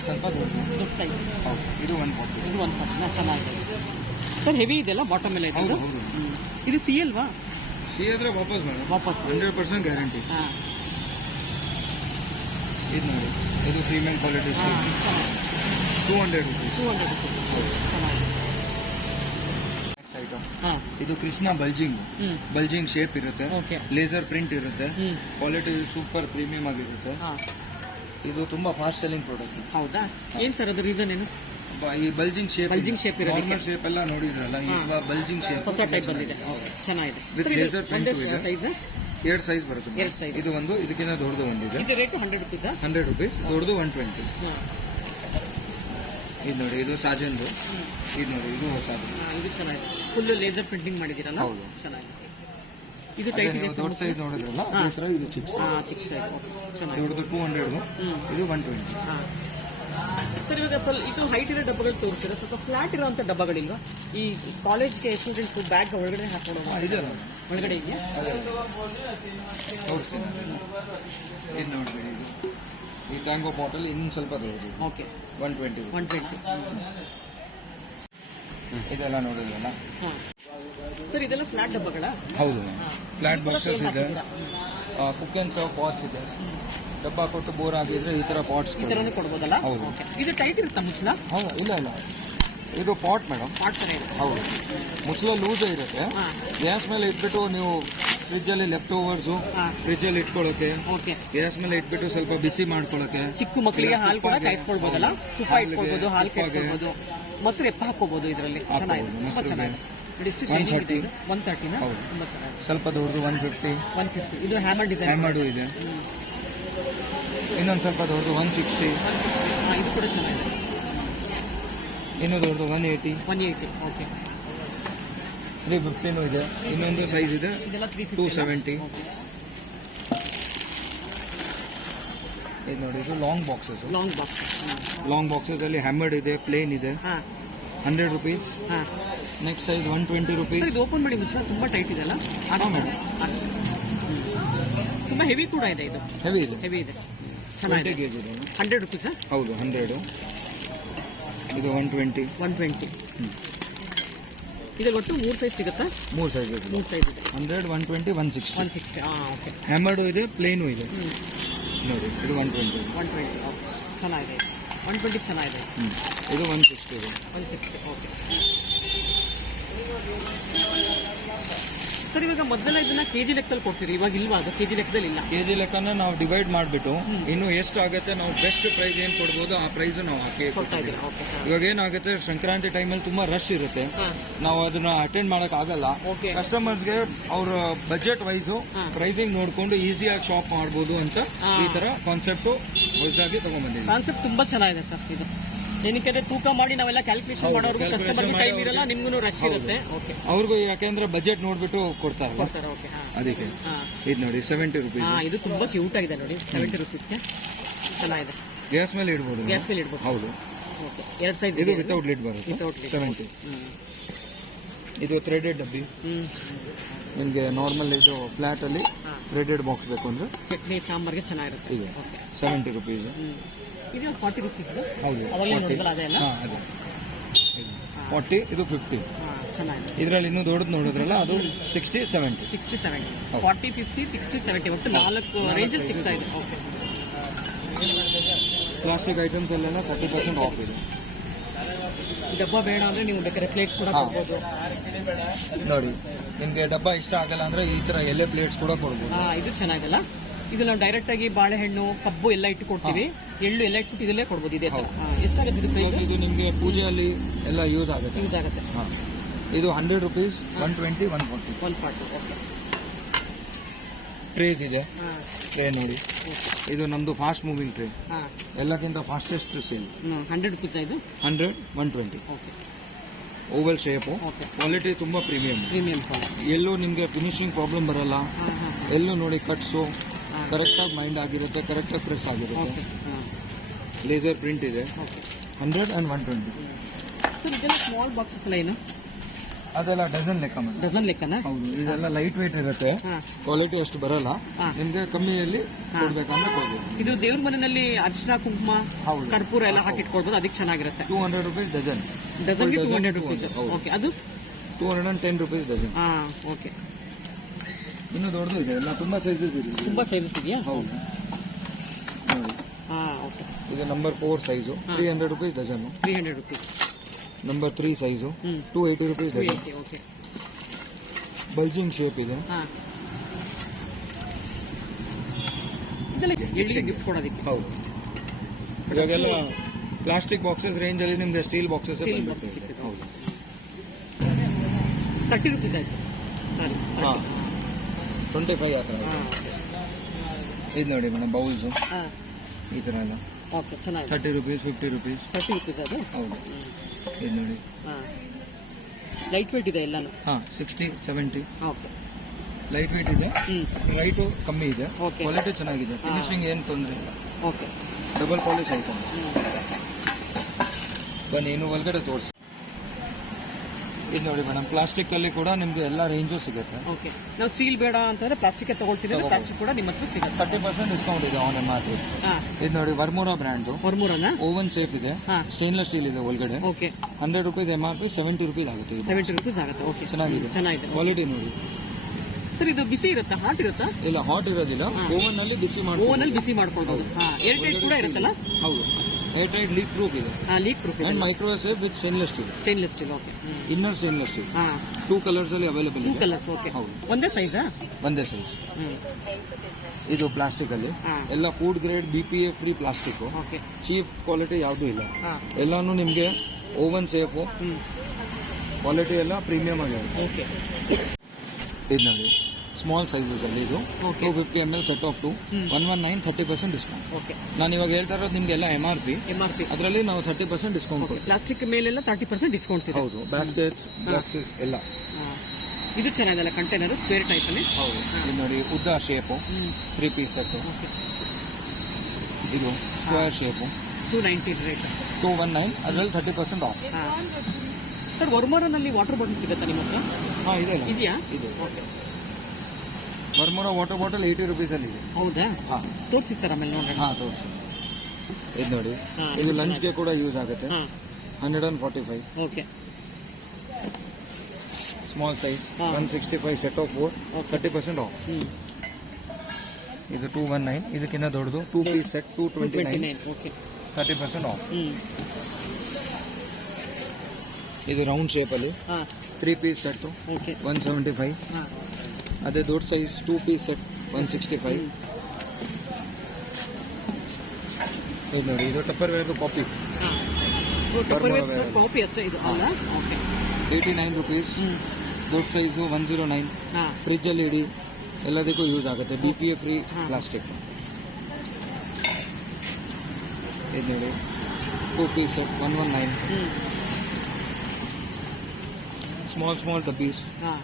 ಸ್ವಲ್ಪ ದೊಡ್ಡ ಸೈಜ್. ಹೌದು, ಇದು 140. ಇದು 140 ಚೆನ್ನಾಗಿದೆ. ಸರ್ ಹೆವಿ ಇದೆಲ್ಲ ಬಾಟಮ್ ಎಲ್ಲ ಇದೆ. ಇದು ಸಿ ಅಲ್ವಾ? ಸಿ ಆದ್ರೆ ವಾಪಸ್ 100% ಗ್ಯಾರಂಟಿ. ಇದು ನೋಡಿ, ಇದು ಪ್ರೀಮಿಯಂ ಕ್ವಾಲಿಟಿ 200 rupees. 200 rupees. ಇದು ಕೃಷ್ಣ ಬಲ್ಜಿಂಗ್ ಶೇಪ್ ಇರುತ್ತೆ. ಲೇಸರ್ ಪ್ರಿಂಟ್ ಇರುತ್ತೆ. ಕ್ವಾಲಿಟಿ ಸೂಪರ್ ಪ್ರೀಮಿಯಂ ಆಗಿರುತ್ತೆ. ಇದು ತುಂಬಾ ಫಾಸ್ಟ್ ಸೆಲ್ಲಿಂಗ್ ಪ್ರಾಡಕ್ಟ್. ಹೌದಾ? ಏನ್ ಸರ್ ಅದು ರೀಸನ್ ಏನು? ಈ ಬಲ್ಜಿಂಗ್ ಶೇಪ್ ಇರೋದಕ್ಕೆ ಶೇಪ್ ಎಲ್ಲ ನೋಡಿದ್ರಲ್ಲ, ಈಗ ಬಲ್ಜಿಂಗ್ ಶೇಪ್ ಹೊಸ ಟೈಪ್ ಬಂದಿದೆ. ಚೆನ್ನಾಗಿದೆ. ವಿತ್ ಲೇಸರ್ ಪ್ರಿಂಟ್ ಇದೆ. ಸೈಜ್ 2 ಸೈಜ್ ಬರುತ್ತೆ. ಇದು ಒಂದು, ಇದಕ್ಕಿಂತ ದೊಡ್ಡದು ಒಂದಿದೆ. ಇದು ರೇಟ್ 100 rupees. 100 rupees. ದೊಡ್ಡದು 120. ಇದು ನೋಡಿ ಇದು ಸಾಜನ್ದು. ಇದು ನೋಡಿ ಇದು ಹೊಸದು. ಇದು ಚೆನ್ನಾಗಿದೆ, ಫುಲ್ ಲೇಸರ್ ಪ್ರಿಂಟಿಂಗ್ ಮಾಡಿದ್ದೀರಲ್ಲ. ಹೌದು. ಚೆನ್ನಾಗಿದೆ. ಇದು ಟೈಟ್ ಇದೆ, ದೊಡ್ಡ ಸೈಜ್ ನೋಡಿದ್ರಲ್ಲ ಅದೇ ಥರ ಇದು ಚಿಕ್ಕ ಚಿಕ್ಕ ಸೈಜ್. ಚೆನ್ನಾಗಿದೆ. ದೊಡ್ಡದು 200, ಇದು 120. ಸರ್ ಇವಾಗ ಸ್ವಲ್ಪ ಇದು ಹೈಟ್ ಇರೋ ಡಬ್ಬಗಳು ತೋರಿಸಿದ್ರೆ ಸ್ವಲ್ಪ ಫ್ಲಾಟ್ ಇರೋಂಥ ಡಬ್ಬಗಳಿಲ್ವಾ? ಈ ಕಾಲೇಜ್ಗೆ ಸ್ಟೂಡೆಂಟ್ಸ್ ಬ್ಯಾಗ್ ಒಳಗಡೆ ಹಾಕೊಂಡು ಇದೆಯಲ್ಲ ಒಳಗಡೆ ಇದೆಯಾ? ತೋರಿಸ್ತೀನಿ. ಇದು ನೋಡ್ಬೇಡಿ, ಇದು ಈ ಟ್ಯಾಂಗೋ ಬಾಟಲ್ ಇನ್ನೂ ಸ್ವಲ್ಪ ದೊಡ್ಡದು. ಓಕೆ, 120. 120. ಇದೆಲ್ಲ ನೋಡಿದ್ರಲ್ಲ. ಹಾಂ ಸರ್, ಇದೆಲ್ಲ ಫ್ಲಾಟ್ ಡಬ್ಬಗಳ? ಹೌದು, ಫ್ಲಾಟ್ ಬಾಕ್ಸಸ್ ಇದೆ, ಕುಕ್ ಆ್ಯಂಡ್ ಸರ್ವ್ ಪಾಟ್ಸ್ ಇದೆ. ಡಬ್ಬ ಕೊಟ್ಟು ಬೋರ್ ಆಗಿದ್ರೆ ಈ ತರ ಪಾಟ್ಸ್ ಈ ಥರನೂ ಕೊಡ್ಬೋದಲ್ಲ? ಹೌದು. ಓಕೆ. ಇದು ಟೈಟ್ ಇರುತ್ತಾ ಮುಚ್ಚಲ? ಹೌದು, ಇಲ್ಲ ಇಲ್ಲ, ಇದು ಪಾಟ್ ಮೇಡಮ್. ಪಾಟ್ ಥರ ಇದೆ. ಹೌದು, ಮುಚ್ಚಲ ಲೂಸೇ ಇರುತ್ತೆ. ಹಾಂ. ಗ್ಯಾಸ್ ಮೇಲೆ ಇಟ್ಬಿಟ್ಟು ನೀವು ಫ್ರಿಜ್ಜಲ್ಲಿ ಲೆಫ್ಟ್ ಓವರ್ಸು ಹಾಂ. ಫ್ರಿಜ್ಜಲ್ಲಿ ಇಟ್ಕೊಳ್ಳೋಕೆ, ಓಕೆ. ಗ್ಯಾಸ್ ಮೇಲೆ ಇಟ್ಬಿಟ್ಟು ಸ್ವಲ್ಪ ಬಿಸಿ ಮಾಡ್ಕೊಳ್ಳೋಕೆ, ಚಿಕ್ಕ ಮಕ್ಕಳಿಗೆ ಹಾಲು ಕೂಡ ಕಾಯಿಸ್ಕೊಳ್ಬೋದಲ್ಲ? ತುಪ್ಪ ಹಾಲಿಗೆ, ಇಟ್ಕೊಳ್ಬೋದು, ಹಾಲು ತುಪ್ಪಗೆ. ಕಾಯಿಸ್ಕೊಳ್ಬೋದು, ಮೊಸರು ಎಪ್ಪ ಹಾಕೋಬಹುದು ಇದರಲ್ಲಿ. ಚೆನ್ನಾಗಿದೆ, ಹಾಕ್ಬೋದು, ತುಂಬ ಮೊಸರಿಗೆ. ಚೆನ್ನಾಗಿದೆ. ಇದಿಷ್ಟು ಶೈನಿಂಗ್ ಇದೆ. 130 ಹೌದು. ತುಂಬ ಚೆನ್ನಾಗಿದೆ. ಸ್ವಲ್ಪ ದೊಡ್ಡದು 150. 150. ಇದು ಹ್ಯಾಮರ್ ಡಿಸೈನ್. ಹ್ಯಾಮರ್ಡು ಇದೆ. ಇನ್ನೊಂದು ಸ್ವಲ್ಪ ದೊಡ್ಡದು 160. ಇದು ಕೂಡ ಚೆನ್ನಾಗಿದೆ. ಇನ್ನೂ ದೊಡ್ಡದು 180. 180. ಓಕೆ. 350 ಇದೆ. ಇನ್ನೊಂದು ಸೈಜ್ ಇದೆ ಇದೆಲ್ಲ 350. 270. ಇದು ನೋಡಿ, ಇದು long boxes. Long box. Long boxes ಅಲ್ಲಿ ಹ್ಯಾಮರ್ಡ್ ಇದೆ, ಪ್ಲೇನ್ ಇದೆ. ಹಾಂ 100 rupees. ಹಾಂ. Next size 120 rupees. ಇದು ಓಪನ್ ಮಾಡಿ ಮುಚ್ಚ, ತುಂಬ ಟೈಟ್ ಇದೆಲ್ಲ. ಮೇಡಮ್. ತುಂಬ ಹೆವಿ ಕೂಡ ಇದೆ, ಇದು ಹೆವಿ ಇದೆ, ಹೆವಿ ಇದೆ. 20 ಚೆನ್ನಾಗಿದೆ. kg ಇದೆ. 100 rupees. ಹೌದು, 100. ಇದು 120. 120. ಇದರಲ್ಲಿ ಒಟ್ಟು 3 ಸೈಜ್ ಸಿಗುತ್ತಾ? 3 ಸೈಜ್ ಇದೆ. 3 ಸೈಜ್ ಇದೆ. 100, 120, 160. 160. ಹಾಂ, ಓಕೆ. ಹ್ಯಾಮರ್ಡು ಇದೆ, ಪ್ಲೇನು ಇದೆ. ನೋಡಿ, ಇದು 120. 120. ಓಕೆ, ಚೆನ್ನಾಗಿದೆ. 120 ಚೆನ್ನಾಗಿದೆ. ಇದು 160 ಇದೆ. 160. ಓಕೆ. ಸರ್ ಇವಾಗ ಮೊದಲ ಇದನ್ನ ಕೆಜಿ ಲೆಕ್ಕದಲ್ಲಿ ಕೊಡ್ತೀರಿ, ಇವಾಗ ಇಲ್ವಾ? ಅದು ಕೆಜಿ ಲೆಕ್ಕದಲ್ಲಿ ಇಲ್ಲ. ಕೆಜಿ ಲೆಕ್ಕನ ನಾವು ಡಿವೈಡ್ ಮಾಡಿಬಿಟ್ಟು ಇನ್ನು ಎಷ್ಟು ಆಗುತ್ತೆ ನಾವು ಬೆಸ್ಟ್ ಪ್ರೈಸ್ ಏನು ಕೊಡ್ಬೋದು ಆ ಪ್ರೈಸ್ ನಾವು ಹಾಕಿ ಕೊಡ್ತಾ ಇದ್ದೀರಾ? ಓಕೆ. ಇವಾಗ ಏನಾಗುತ್ತೆ, ಸಂಕ್ರಾಂತಿ ಟೈಮಲ್ಲಿ ತುಂಬಾ ರಶ್ ಇರುತ್ತೆ, ಹಾಂ. ನಾವು ಅದನ್ನ ಅಟೆಂಡ್ ಮಾಡಕ್ ಆಗಲ್ಲ. ಓಕೆ. ಕಸ್ಟಮರ್ಸ್ಗೆ ಅವ್ರ ಬಜೆಟ್ ವೈಸು ಪ್ರೈಸಿಂಗ್ ನೋಡ್ಕೊಂಡು ಈಸಿಯಾಗಿ ಶಾಪ್ ಮಾಡ್ಬೋದು ಅಂತ ಈ ತರ ಕಾನ್ಸೆಪ್ಟ್ ಹೊಸದಾಗಿ ತಗೊಂಡ್ಬಂದಿದ್ದೀವಿ. ಕಾನ್ಸೆಪ್ಟ್ ತುಂಬಾ ಚೆನ್ನಾಗಿದೆ ಸರ್ ಇದು. ಏನಕ್ಕೆ ತೂಕ ಮಾಡಿ ನಾವೆಲ್ಲ ಕ್ಯಾಲ್ಕುಲೇಷನ್ ಹೌದು, ಮಾಡೋರ್ಗು calculation ಕಸ್ಟಮರ್ಗೆ ಟೈಮ್ ಮಾಡೋರ್ಗೆ. ಇರಲ್ಲ, ನಿಮ್ಗೂ ರಶ್ ಇರುತ್ತೆ. ಓಕೆ. ಅವ್ರಿಗೂ ಯಾಕೆಂದ್ರೆ ಬಜೆಟ್ ನೋಡ್ಬಿಟ್ಟು ಕೊಡ್ತಾರಲ್ಲ, ಕೊಡ್ತಾರೆ. ಓಕೆ. ಹಾಂ. ಅದಕ್ಕೆ. ಹಾಂ. ಇದು ನೋಡಿ 70 rupees. ಹಾಂ, ಇದು ತುಂಬಾ ಕ್ಯೂಟ್ ಆಗಿದೆ ನೋಡಿ. 70 rupeesಗೆ ಚೆನ್ನಾಗಿದೆ. ಗ್ಯಾಸ್ ಮೇಲೆ ಇಡ್ಬೋದು. ಗ್ಯಾಸ್ ಮೇಲೆ ಇಡ್ಬೋದು. ಹೌದು. ಓಕೆ. 2 ಸೈಜ್ ಇದು ವಿತೌಟ್ ಲಿಡ್ ಬರುತ್ತೆ. Without lid. 70. ಇದು ಥ್ರೆಡೆಡ್ ಡಬ್ಬಿ. ನಿಮಗೆ ನಾರ್ಮಲ್ ಇದು ಫ್ಲಾಟ್ ಅಲ್ಲಿ ಥ್ರೆಡೆಡ್ ಬಾಕ್ಸ್ ಬೇಕು ಅಂದ್ರೆ ಚಟ್ನಿ ಸಾಂಬಾರ್ಗೆ ಚೆನ್ನಾಗಿರುತ್ತೆ. ಇದೆ. ಓಕೆ. 70 rupees. ಇದು 40 rupees. ಹೌದು, ಅದರಲ್ಲಿ 40. ನೋಡಿದ್ರಲ್ಲ ಅದೇ ಅಲ್ಲ? ಹಾಂ, ಅದೇ. ಇದು 40, ಇದು 50. ಚೆನ್ನಾಗಿದೆ. ಇದರಲ್ಲಿ ಇನ್ನೂ ದೊಡ್ಡದು ನೋಡಿದ್ರಲ್ಲ ಅದು 60, 70. 60, 70. ಹೌದು. 40, 50, 60, 70 ಒಟ್ಟು 4 ರೇಂಜಲ್ಲಿ ಸಿಗ್ತಾ ಇದೆ. ಓಕೆ. ಪ್ಲಾಸ್ಟಿಕ್ ಐಟಮ್ಸ್ ಅಲ್ಲೆಲ್ಲ 30% ಆಫ್ ಇದೆ. ಡಬ್ಬ ಬೇಡ ಅಂದ್ರೆ ನೀವು ಬೇಕಾದ್ರೆ ಪ್ಲೇಟ್ಸ್ ಕೂಡ ಹಾ. ಕೊಡ್ಬೋದು. ನೋಡಿ, ನಿಮಗೆ ಡಬ್ಬ ಇಷ್ಟ ಆಗಲ್ಲ ಅಂದ್ರೆ ಈ ತರ ಎಲೆ ಪ್ಲೇಟ್ಸ್ ಕೂಡ ಕೊಡ್ಬೋದು. ಇದು ಚೆನ್ನಾಗಲ್ಲ. ಇದು ನಾವು ಡೈರೆಕ್ಟ್ ಆಗಿ ಬಾಳೆಹಣ್ಣು, ಕಬ್ಬು ಎಲ್ಲ ಇಟ್ಟು ಕೊಡ್ತೀವಿ, ಎಳ್ಳು ಎಲ್ಲ ಇಟ್ಬಿಟ್ಟು ಇದಲ್ಲೇ ಕೊಡ್ಬೋದು. ಇದೇ ತರ. ಎಷ್ಟಾಗುತ್ತೆ ಇದು ಪ್ರೈಸ್? ಇದು ನಿಮಗೆ ಪೂಜೆಯಲ್ಲಿ ಎಲ್ಲ ಯೂಸ್ ಆಗುತ್ತೆ. ಯೂಸ್ ಆಗುತ್ತೆ. ಹಾಂ, ಇದು 100 rupees, 120, 140. 140. ಓಕೆ. ಟ್ರೇಸ್ ಇದೆ. ಹಾಂ. ಟ್ರೇ ನೋಡಿ, ಇದು ನಮ್ದು ಫಾಸ್ಟ್ ಮೂವಿಂಗ್ ಟ್ರೇ, ಹಾಂ. ಎಲ್ಲಕ್ಕಿಂತ ಫಾಸ್ಟೆಸ್ಟ್ ಸೇಲ್. 100 rupees ಇದು. 100, 120. Okay. Oval shape, okay. Quality ತುಂಬ ಪ್ರೀಮಿಯಂ. Premium quality. ಎಲ್ಲೂ ನಿಮಗೆ ಫಿನಿಶಿಂಗ್ ಪ್ರಾಬ್ಲಮ್ ಬರಲ್ಲ. ಹಾಂ ಹಾಂ. ಎಲ್ಲೂ ನೋಡಿ ಕಟ್ಸು ಕರೆಕ್ಟಾಗಿ ಮೈಂಡ್ ಆಗಿರುತ್ತೆ, ಕರೆಕ್ಟಾಗಿ ಪ್ರೆಸ್ ಆಗಿರುತ್ತೆ. ಓಕೆ. ಹಾಂ. ಲೇಸರ್ ಪ್ರಿಂಟ್ ಇದೆ. ಓಕೆ. 100 and 120. ಸರ್ ಇದೆಲ್ಲ ಸ್ಮಾಲ್ ಬಾಕ್ಸಸ್ ಎಲ್ಲ ಏನು? ಅದೆಲ್ಲ ಡಜನ್ ಲೆಕ್ಕ ಮಾಡಿ. ಡಜನ್ ಲೆಕ್ಕನ? ಹೌದು, ಇದೆಲ್ಲ ಲೈಟ್ ವೇಟ್ ಇರುತ್ತೆ, ಹಾಂ. ಕ್ವಾಲಿಟಿ ಅಷ್ಟು ಬರಲ್ಲ. ಹಾಂ. ನಿಮಗೆ ಕಮ್ಮಿಯಲ್ಲಿ ಕೊಡ್ಬೇಕಂದ್ರೆ ಕೊಡ್ಬೋದು. ಇದು ದೇವ್ರ ಮನೆಯಲ್ಲಿ ಅರಿಶಿನ ಕುಂಕುಮ ಹೌದು. ಕರ್ಪೂರ ಎಲ್ಲ ಹಾಕಿಟ್ಕೊಳ್ಬೋದು, ಅದಕ್ಕೆ ಚೆನ್ನಾಗಿರುತ್ತೆ. 200 rupees dozen. ಡಜನ್ಗೆ Full dozen 200 rupees. 200. ಹೌದು. ಓಕೆ. ಅದು 210 rupees ಡಜನ್. ಹಾಂ. ಓಕೆ. ಇನ್ನು ದೊಡ್ಡದು ಇದೆ, ಎಲ್ಲ ತುಂಬಾ ಸೈಜಸ್ ಇದೆ. ತುಂಬಾ ಸೈಜಸ್ ಇದೆಯಾ? ಹೌದು, ನೋಡಿ, ಹಾಂ. ಓಕೆ. ಇದು number 4 size, 300 rupees dozen. 300 rupees. Number 3 size, hmm. 280 rupees dozen. Okay. Bulging shape ಇದೆ. ಹಾಂ. ಇದೆಲ್ಲ ಎಳ್ಳಿಗೆ ಗಿಫ್ಟ್ ಕೊಡೋದಕ್ಕೆ. ಹೌದು, ಇವಾಗೆಲ್ಲ ಪ್ಲಾಸ್ಟಿಕ್ ಬಾಕ್ಸಸ್ ರೇಂಜ್ ಅಲ್ಲಿ ನಿಮ್ಗೆ ಸ್ಟೀಲ್ ಬಾಕ್ಸಸ್ Steel boxes ಸಿಗ್ತದೆ. ಹೌದು. 30 rupees ಆಯ್ತು. ಸಾರಿ. ಹಾಂ, 25 ಆ ಥರ. ಹಾಂ. ಇದು ನೋಡಿ ಮೇಡಮ್, ಬೌಲ್ಸು ಹಾಂ. ಈ ಥರ ಎಲ್ಲ ಓಕೆ ಚೆನ್ನಾಗಿದೆ. 30 ರುಪೀಸ್ 50 ರುಪೀಸ್. 30 ರುಪೀಸ್ ಅದು. ಹೌದು ಇದು ನೋಡಿ. ಹಾಂ ಲೈಟ್ ವೇಟ್ ಇದೆ ಎಲ್ಲಾನು. ಹಾಂ 60 70 ಓಕೆ ಲೈಟ್ ವೇಟ್ ಇದೆ. ರೈಟು ಕಮ್ಮಿ ಇದೆ. Okay. ಕ್ವಾಲಿಟಿ ಚೆನ್ನಾಗಿದೆ. ಫಿನಿಶಿಂಗ್ ಏನು ತೊಂದರೆ ಇಲ್ಲ. Okay double polish item. ಬನ್ನಿ ಇನ್ನು ಒಳಗಡೆ ತೋರಿಸಿ. ಇದು ನೋಡಿ ಮೇಡಮ್, ಪ್ಲಾಸ್ಟಿಕ್ ಅಲ್ಲಿ ಕೂಡ ನಿಮ್ಗೆ ಎಲ್ಲ ರೇಂಜು ಸಿಗುತ್ತೆ. ಓಕೆ ನಾವು ಸ್ಟೀಲ್ ಬೇಡ ಅಂತಂದ್ರೆ ಪ್ಲಾಸ್ಟಿಕ್ ತಗೊಳ್ತೀವಿ ಅಂದ್ರೆ ಪ್ಲಾಸ್ಟಿಕ್ ಕೂಡ ನಿಮ್ಮ ಹತ್ರ ಸಿಗುತ್ತೆ. 30% ಡಿಸ್ಕೌಂಟ್ ಇದೆ ಆನ್ MRP. ಹಾಂ ಇದು ನೋಡಿ ವರ್ಮೋರಾ ಬ್ರ್ಯಾಂಡು. ಹೊರಮೂರನ. ಓವನ್ ಸೇಫ್ ಇದೆ. ಹಾಂ ಸ್ಟೇನ್ಲೆಸ್ ಸ್ಟೀಲ್ ಇದೆ ಒಳಗಡೆ. ಓಕೆ 100 ರುಪೀಸ್ MRP, 70 ರುಪೀಸ್ ಆಗುತ್ತೆ ಇದು. 70 ರುಪೀಸ್ ಆಗುತ್ತೆ. ಓಕೆ ಚೆನ್ನಾಗಿದೆ. ಚೆನ್ನಾಗಿದೆ. ಕ್ವಾಲಿಟಿ ನೋಡಿ. ಸರ್ ಇದು ಬಿಸಿ ಇರುತ್ತಾ ಹಾಟ್ ಇರುತ್ತಾ? ಇಲ್ಲ ಹಾಟ್ ಇರೋದಿಲ್ಲ. ಓವನ್ ನಲ್ಲಿ ಬಿಸಿ ಮಾಡಿ ಓವನ್ ಅಲ್ಲಿ ಬಿಸಿ ಮಾಡ್ಕೊಳ್ಬೋದು. ಹಾಂ ಏರ್ ಟೈಟ್ ಕೂಡ ಇರುತ್ತಲ್ಲ? ಹೌದು ಏರ್ ಟೈಟ್ ಲೀಕ್ ಪ್ರೂಫ್ ಇದೆ. ಹಾಂ ಲೀಕ್ ಪ್ರೂಫ್ ಇದೆ. And micro safe with stainless steel. Stainless steel. Okay inner stainless steel. ಹಾಂ 2 ಕಲರ್ಸ್ ಅಲ್ಲಿ ಅವೈಲೇಬಲ್ 2 ಇದೆ. ಕಲರ್ಸ್. ಓಕೆ ಹೌದು ಒಂದೇ ಸೈಜಾ? ಒಂದೇ ಸೈಜ್. ಇದು ಪ್ಲಾಸ್ಟಿಕ್ ಅಲ್ಲಿ ಹಾಂ ಎಲ್ಲ food grade BPA free plastic. Okay cheap quality ಯಾವುದೂ ಇಲ್ಲ. ಹಾಂ ಎಲ್ಲಾನು ನಿಮಗೆ ಓವನ್ ಸೇಫು, ಕ್ವಾಲಿಟಿ ಎಲ್ಲ ಪ್ರೀಮಿಯಂ ಆಗಿದೆ. ಓಕೆ ಇದು ನೋಡಿ ಸ್ಮಾಲ್ ಸೈಜಸ್ ಅಲ್ಲಿ ಇದು Okay. 250 ml set of 2 119 30% discount. Okay ನಾನು ಇವಾಗ ಹೇಳ್ತಾ ಇರೋದು ನಿಮ್ಗೆಲ್ಲ MRP. MRP. ಅದರಲ್ಲಿ ನಾವು 30% ಡಿಸ್ಕೌಂಟ್ ಕೊಡ್ತೀವಿ. ಪ್ಲಾಸ್ಟಿಕ್ ಮೇಲೆಲ್ಲ 30% ಡಿಸ್ಕೌಂಟ್ಸ್ ಇದೆ. ಹೌದು ಬಾಸ್ಕೆಟ್ಸ್ ಬಾಕ್ಸಸ್ ಎಲ್ಲ. ಹಾಂ. ಇದು ಚೆನ್ನಾಗಿದೆಲ್ಲ ಕಂಟೈನರ್ ಸ್ಕ್ವೇರ್ ಟೈಪ್ ಅಲ್ಲಿ. ಹೌದು ಇದು ನೋಡಿ ಉದ್ದ ಶೇಪು 3 ಪೀಸ್ ಸೆಟ್. ಓಕೆ ಇದು ಸ್ಕ್ವೇರ್ ಶೇಪು 290 ರೇಟ್. 219 ಅದರಲ್ಲಿ 30% ಆಫ್. ಹಾಂ ಸರ್ ವರ್ಮೋರನಲ್ಲಿ ವಾಟರ್ ಬಾಟಲ್ ಸಿಗುತ್ತಾ ನಿಮ್ಮ ಹತ್ರ? ಹಾಂ ಇದೆ ಅಲ್ಲ? ಇದೆಯಾ? ಇದೆ. ಓಕೆ ವರ್ಮೋರಾ ವಾಟರ್ ಬಾಟಲ್ 80 ರುಪೀಸ್ ಅಲ್ಲಿ ಇದೆ. ಹೌದಾ? ಹಾಂ ತೋರಿಸಿ ಸರ್ ಆಮೇಲೆ ನೋಡೋಣ. ಹಾಂ ತೋರಿಸಿ. ಇದು ನೋಡಿ ಹಾಂ, ಇದು ಇದು ಲಂಚ್ಗೆ ಕೂಡ ಯೂಸ್ ಆಗುತ್ತೆ. ಹಾಂ 145 ಓಕೆ ಸ್ಮಾಲ್ ಸೈಜ್ ಹಾಂ. 165 ಸೆಟ್ ಆಫ್ 4 Okay. 30% ಆಫ್. ಇದು 219 ಇದಕ್ಕಿಂತ ದೊಡ್ಡದು 2 ಪೀಸ್ ಸೆಟ್ 229 229. Okay 30% of. ಇದು ರೌಂಡ್ ಶೇಪ್ ಅಲ್ಲಿ ಹಾಂ 3 ಪೀಸ್ ಸೆಟ್ ಓಕೆ 175. ಹಾಂ ಅದೇ ದೊಡ್ಡ ಸೈಜ್ 2 ಪೀಸ್ ಸೆಟ್ 165. ಇದು ನೋಡಿ ಇದು ಟಪ್ಪರ್ ವೇರ್ ಕಾಪಿ ಹಾಂ ಕಾಪಿ ಅಷ್ಟೇ ಇದು ಅಲ್ಲ? Okay 89 rupees. ದೊಡ್ಡ ಸೈಜು 109. ಹಾಂ ಫ್ರಿಜ್ ಅಲ್ಲಿ ಇಡಿ ಎಲ್ಲದಕ್ಕೂ ಯೂಸ್ ಆಗುತ್ತೆ. BPA ಫ್ರೀ ಹಾಂ. ಪ್ಲಾಸ್ಟಿಕ್. ಇದು ನೋಡಿ 2 ಪೀಸ್ ಸೆಟ್ 119. ಸ್ಮಾಲ್ ಡಬ್ಬೀಸ್ ಹಾಂ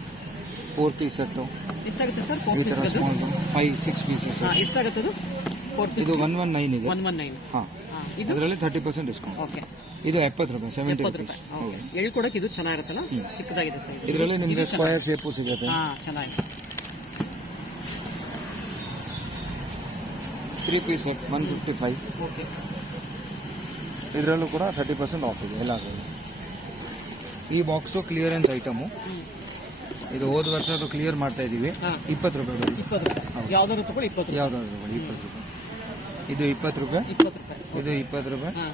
4 ಪೀಸ್ ಸೆಟ್ಟು ಎಷ್ಟಾಗುತ್ತೆ ಸರ್? ಈ ಥರ ಸ್ಮಾಲ್ 5-6 ಪೀಸಸ್. ಹಾಂ ಎಷ್ಟಾಗುತ್ತೆ ಅದು? 4 ಪೀಸ್ ಇದು 119 ಇದೆ. 119. ಹಾಂ ಹಾಂ ಇದು ಅದರಲ್ಲಿ 30% ಡಿಸ್ಕೌಂಟ್. ಓಕೆ ಇದು 70 ರೂಪಾಯಿ 70 70 ರುಪೀಸ್. ರೂಪಾಯಿ. ಓಕೆ ಎಳ್ಕೊಡಕ್ಕೆ ಇದು ಚೆನ್ನಾಗಿರುತ್ತಲ್ಲ? ಚಿಕ್ಕದಾಗಿದೆ ಸರ್. ಇದರಲ್ಲಿ ನಿಮಗೆ ಸ್ಕ್ವೇರ್ ಶೇಪು ಸಿಗುತ್ತೆ. ಹಾಂ ಚೆನ್ನಾಗಿದೆ. 3 ಪೀಸ್ ಸೆಟ್ 155. ಓಕೆ ಇದರಲ್ಲೂ ಕೂಡ 30% ಆಫ್ ಇದೆ ಎಲ್ಲ. ಈ ಬಾಕ್ಸು ಕ್ಲಿಯರೆನ್ಸ್ ಐಟಮು. ಇದು ಹೋದ ವರ್ಷ ಅದು ಕ್ಲಿಯರ್ ಮಾಡ್ತಾ ಇದೀವಿ. ಹಾಂ 20 ರೂಪಾಯಿ ಬರುತ್ತೆ. 20 ರೂಪಾಯಿ. ಹೌದು. ಯಾವ್ದಾದ್ರು ತಗೊಳ್ಳಿ 20 ರೂಪಾಯಿ. ಯಾವ್ದಾದ್ರು ತಗೊಳ್ಳಿ 20 ರೂಪಾಯಿ. ಇದು 20 ರೂಪಾಯಿ. 20 ರೂಪಾಯಿ. ಇದು 20 ರೂಪಾಯಿ. ಹಾಂ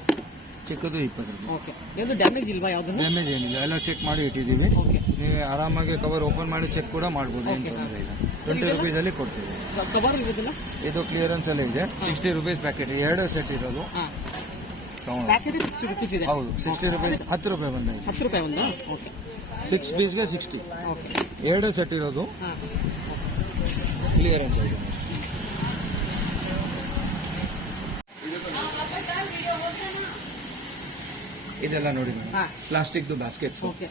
ಚಿಕ್ಕದು 20 ರೂಪಾಯಿ. ಓಕೆ ಯಾವುದು ಡ್ಯಾಮೇಜ್ ಇಲ್ವಾ ಯಾವ್ದನ್ನು? ಡ್ಯಾಮೇಜ್ ಏನಿಲ್ಲ, ಎಲ್ಲ ಚೆಕ್ ಮಾಡಿ ಇಟ್ಟಿದ್ದೀವಿ. ಓಕೆ ನೀವು ಆರಾಮಾಗಿ ಕವರ್ ಓಪನ್ ಮಾಡಿ ಚೆಕ್ ಕೂಡ ಮಾಡ್ಬೋದು. ಏನು Okay. ತೊಂದರೆ ಇಲ್ಲ. 20 ರುಪೀಸಲ್ಲಿ ಕೊಡ್ತೀವಿ. ಕವರ್ ಇರೋದಿಲ್ಲ? ಇದು ಕ್ಲಿಯರೆನ್ಸ್ ಅಲ್ಲಿ ಇದೆ. 60 ರುಪೀಸ್ ಪ್ಯಾಕೆಟ್ 2 ಸೆಟ್ ಇರೋದು. ಹಾಂ ತಗೊಂಡು ಪ್ಯಾಕೆಟ್ 60 ರುಪೀಸ್ ಇದೆ. ಹೌದು 60 ರುಪೀಸ್ 10 ರೂಪಾಯಿ ಬಂದಾಯ್ತು. 10 ರೂಪಾಯಿ ಒಂದಾ? ಓಕೆ 6 ಪೀಸ್ಗೆ 60. ಓಕೆ 2 ಸೆಟ್ ಇರೋದು ಹಾಂ ಕ್ಲಿಯರೆನ್ಸ್ ಐಟಮ್. ಇದೆಲ್ಲ ನೋಡಿ ಹಾಂ ಪ್ಲಾಸ್ಟಿಕ್ದು ಬಾಸ್ಕೆಟ್ಸ್. ಓಕೆ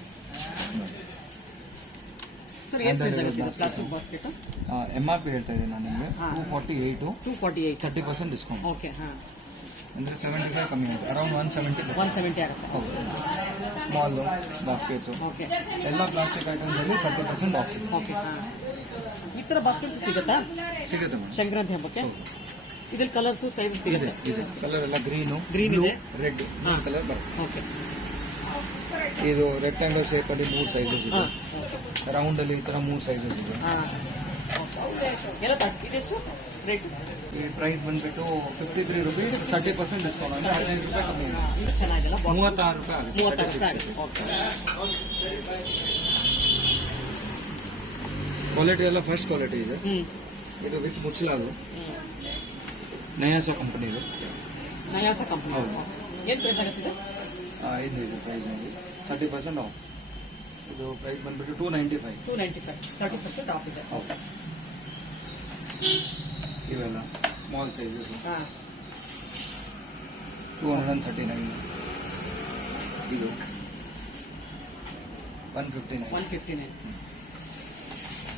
ಸರ್ ಏನು ಪ್ರೈಸ್ ಆಗುತ್ತೆ ಪ್ಲಾಸ್ಟಿಕ್ ಬಾಸ್ಕೆಟ್? MRP ಹೇಳ್ತಾ ಇದ್ದೀನಿ ನಾನು ನಿಮಗೆ ಹಾಂ. 248 248. 30% ಡಿಸ್ಕೌಂಟ್. ಓಕೆ ಹಾಂ ಅಂದರೆ 75 ಕಮ್ಮಿ ಆಗುತ್ತೆ. ಅರೌಂಡ್ 170. 170 ಆಗುತ್ತೆ. ಹೌದು ಸ್ಮಾಲ್ ಬಾಸ್ಕೆಟ್ಸು ಓಕೆ ಎಲ್ಲ ಪ್ಲಾಸ್ಟಿಕ್ ಐಟಮ್ಸಲ್ಲಿ 30% ಆಫ್ ಇದೆ. ಓಕೆ ಹಾಂ ಈ ಥರ ಬಾಸ್ಕೆಟ್ಸ್ ಸಿಗುತ್ತಾ ಸಿಗುತ್ತೆ ಮೇಡಮ್. ಸಂಕ್ರಾಂತಿ ಹಬ್ಬಕ್ಕೆ? ಇದ್ರಲ್ಲಿ ಕಲರ್ಸು ಸೈಜ್ ಇದೆ ಸಿಗುತ್ತೆ? ಇದೆ ಕಲರ್ ಎಲ್ಲ ಗ್ರೀನು Green ಇದೆ. ರೆಡ್ ಹಾಂ. ಕಲರ್ ಬರುತ್ತೆ. ಓಕೆ ಇದು ರೆಕ್ಟಾಂಗಲ್ ಶೇಪಲ್ಲಿ 3 ಸೈಜಸ್ ಇದೆ. ಹಾಂ ಓಕೆ ರೌಂಡ್ ಅಲ್ಲಿ ಈ ತರ 3 ಸೈಜಸ್ ಇದೆ. ಹಾಂ ಎಲ್ಲ ಇದೆಷ್ಟು ರೇಟ್? ಈ ಪ್ರೈಸ್ ಬಂದ್ಬಿಟ್ಟು 53 ರುಪೀಸ್ 30% ಡಿಸ್ಕೌಂಟ್ ಅಂದ್ರೆ 15 ರೂಪಾಯಿ ಕಮ್ಮಿ ಇದೆ. ಇದು ಚೆನ್ನಾಗಿದೆಲ್ಲ 36 ರೂಪಾಯಿ ಆಗುತ್ತೆ. 36 ರೂಪಾಯಿ ಆಗುತ್ತೆ. ಓಕೆ ಕ್ವಾಲಿಟಿ ಎಲ್ಲ ಫಸ್ಟ್ ಕ್ವಾಲಿಟಿ ಇದೆ. ಹ್ಞೂ ಇದು ವಿತ್ ಮುಚ್ಚಲಾದು ನಯಾಸ ಕಂಪನಿದು. ನಯಾಸ ಕಂಪ್ನಿ. ಹೌದು. ಏನು ಪ್ರೈಸ್ ಆಗುತ್ತಿದೆ? ಇದು ಪ್ರೈಸ್ ನೋಡಿ 30% ಆಫ್. ಇದು ಪ್ರೈಸ್ ಬಂದ್ಬಿಟ್ಟು 295. 295 30% ಆಫ್ ಇದೆ. ಓಕೆ ಇವೆಲ್ಲ ಸ್ಮಾಲ್ ಸೈಜಸ್ ಹಾಂ 239. ಇದು 159. 159.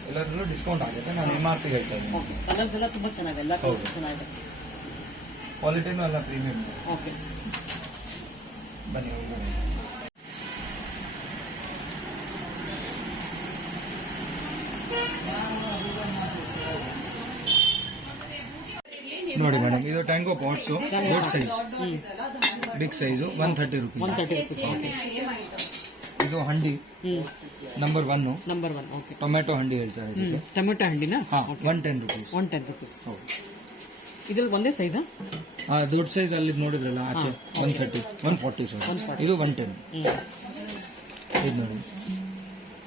ಎಲ್ಲದರಲ್ಲೂ ಡಿಸ್ಕೌಂಟ್ ಆಗುತ್ತೆ. ನಾನು MRP ಹೇಳ್ತಾ ಇದ್ದೀನಿ. ಓಕೆ, ಕಲರ್ಸ್ ಎಲ್ಲ ತುಂಬ ಚೆನ್ನಾಗಿದೆ, ಎಲ್ಲ ಕಲರ್ಸ್ ಚೆನ್ನಾಗಿದೆ. ಕ್ವಾಲಿಟಿನೂ ಎಲ್ಲ ಪ್ರೀಮಿಯಂ. ಓಕೆ, ಬನ್ನಿ ನೋಡಿ ಮೇಡಮ್, ಇದು ಟ್ಯಾಂಗೋ ಪಾಟ್ಸು, ದೊಡ್ಡ size, big size, 130 rupees. 130 rupees. Okay, ಇದು ಹಂಡಿ ನಂಬರ್ 1, ನಂಬರ್ 1. ಓಕೆ, ಟೊಮೆಟೊ ಹಂಡಿ ಹೇಳ್ತಾರೆ ಇದಕ್ಕೆ. ಟೊಮೆಟೊ ಹಂಡಿನ? ಹಾಂ, 110 ರುಪೀಸ್. 110 ರುಪೀಸ್. ಹೌದು. ಇದ್ರಲ್ಲಿ ಒಂದೇ ಸೈಜಾ? ದೊಡ್ಡ ಸೈಜ್ ಅಲ್ಲಿ ನೋಡಿದ್ರಲ್ಲ ಆಚೆ, 130, 140 ಸರ್. ಇದು 110. ಇದು ನೋಡಿ,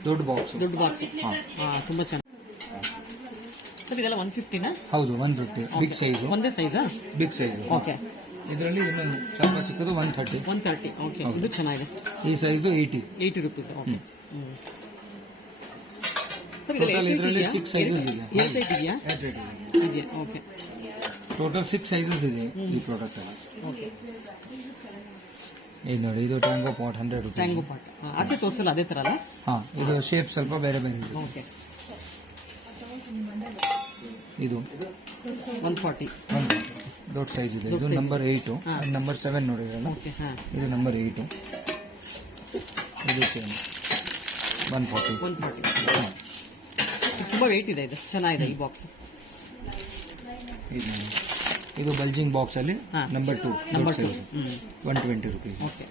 ದೊಡ್ಡ ಬಾಕ್ಸ್. ದೊಡ್ಡ ಬಾಕ್ಸ್. ಹಾಂ, ತುಂಬ ಚೆನ್ನಾಗಿ. ಸರ್ ಇದೆಲ್ಲ 150ನಾ? ಹೌದು, 150. ಬಿಗ್ ಸೈಜು, ಒಂದೇ ಸೈಜಾ? Big size. ಓಕೆ, ಇದರಲ್ಲಿ ಇನ್ನೊಂದು ಸ್ವಲ್ಪ ಚಿಕ್ಕದು 130. 130. ಓಕೆ, ಇದು ಚೆನ್ನಾಗಿದೆ. ಈ ಸೈಜು 80 ರುಪೀಸ್. ಓಕೆ. ಸರ್ ಇದರಲ್ಲಿ 6 ಸೈಜಸ್ ಇದೆ. ಇದೆಯಾ? ಇದೆಯಾ? ಓಕೆ, ಟೋಟಲ್ 6 ಸೈಜಸ್ ಇದೆ ಈ ಪ್ರಾಡಕ್ಟ್ ಅಲ್ಲಿ. ಓಕೆ. ಇದು ನೋಡಿ, ಇದು Tango pot 100 rupees. Tango pot ಆಚೆ ತೋರಿಸಲ್ಲ ಅದೇ ಥರ ಅಲ್ಲ? ಹಾಂ, ಇದು ಶೇಪ್ ಸ್ವಲ್ಪ ಬೇರೆ ಬೇರೆ ಇದೆ. ಓಕೆ, ಇದು 140. ದೊಡ್ಡ ಸೈಜ್ ಇದೆ. ಇದು ನಂಬರ್ 8, ನಂಬರ್ 7 ನೋಡಿದ್ರಲ್ಲ, ಓಕೆ, ಹಾಂ, ಇದು ನಂಬರ್ 8. ಇದು ಸೇಮ್ 140. 140. ತುಂಬ ವೆಯ್ಟ್ ಇದೆ, ಇದು ಚೆನ್ನಾಗಿದೆ ಈ ಬಾಕ್ಸ್. ಇದು ಬಲ್ಜಿಂಗ್ ಬಾಕ್ಸ್ ಅಲ್ಲಿ ನಂಬರ್ 2, ನಂಬರ್ 2. 120 ರುಪೀಸ್. ಓಕೆ,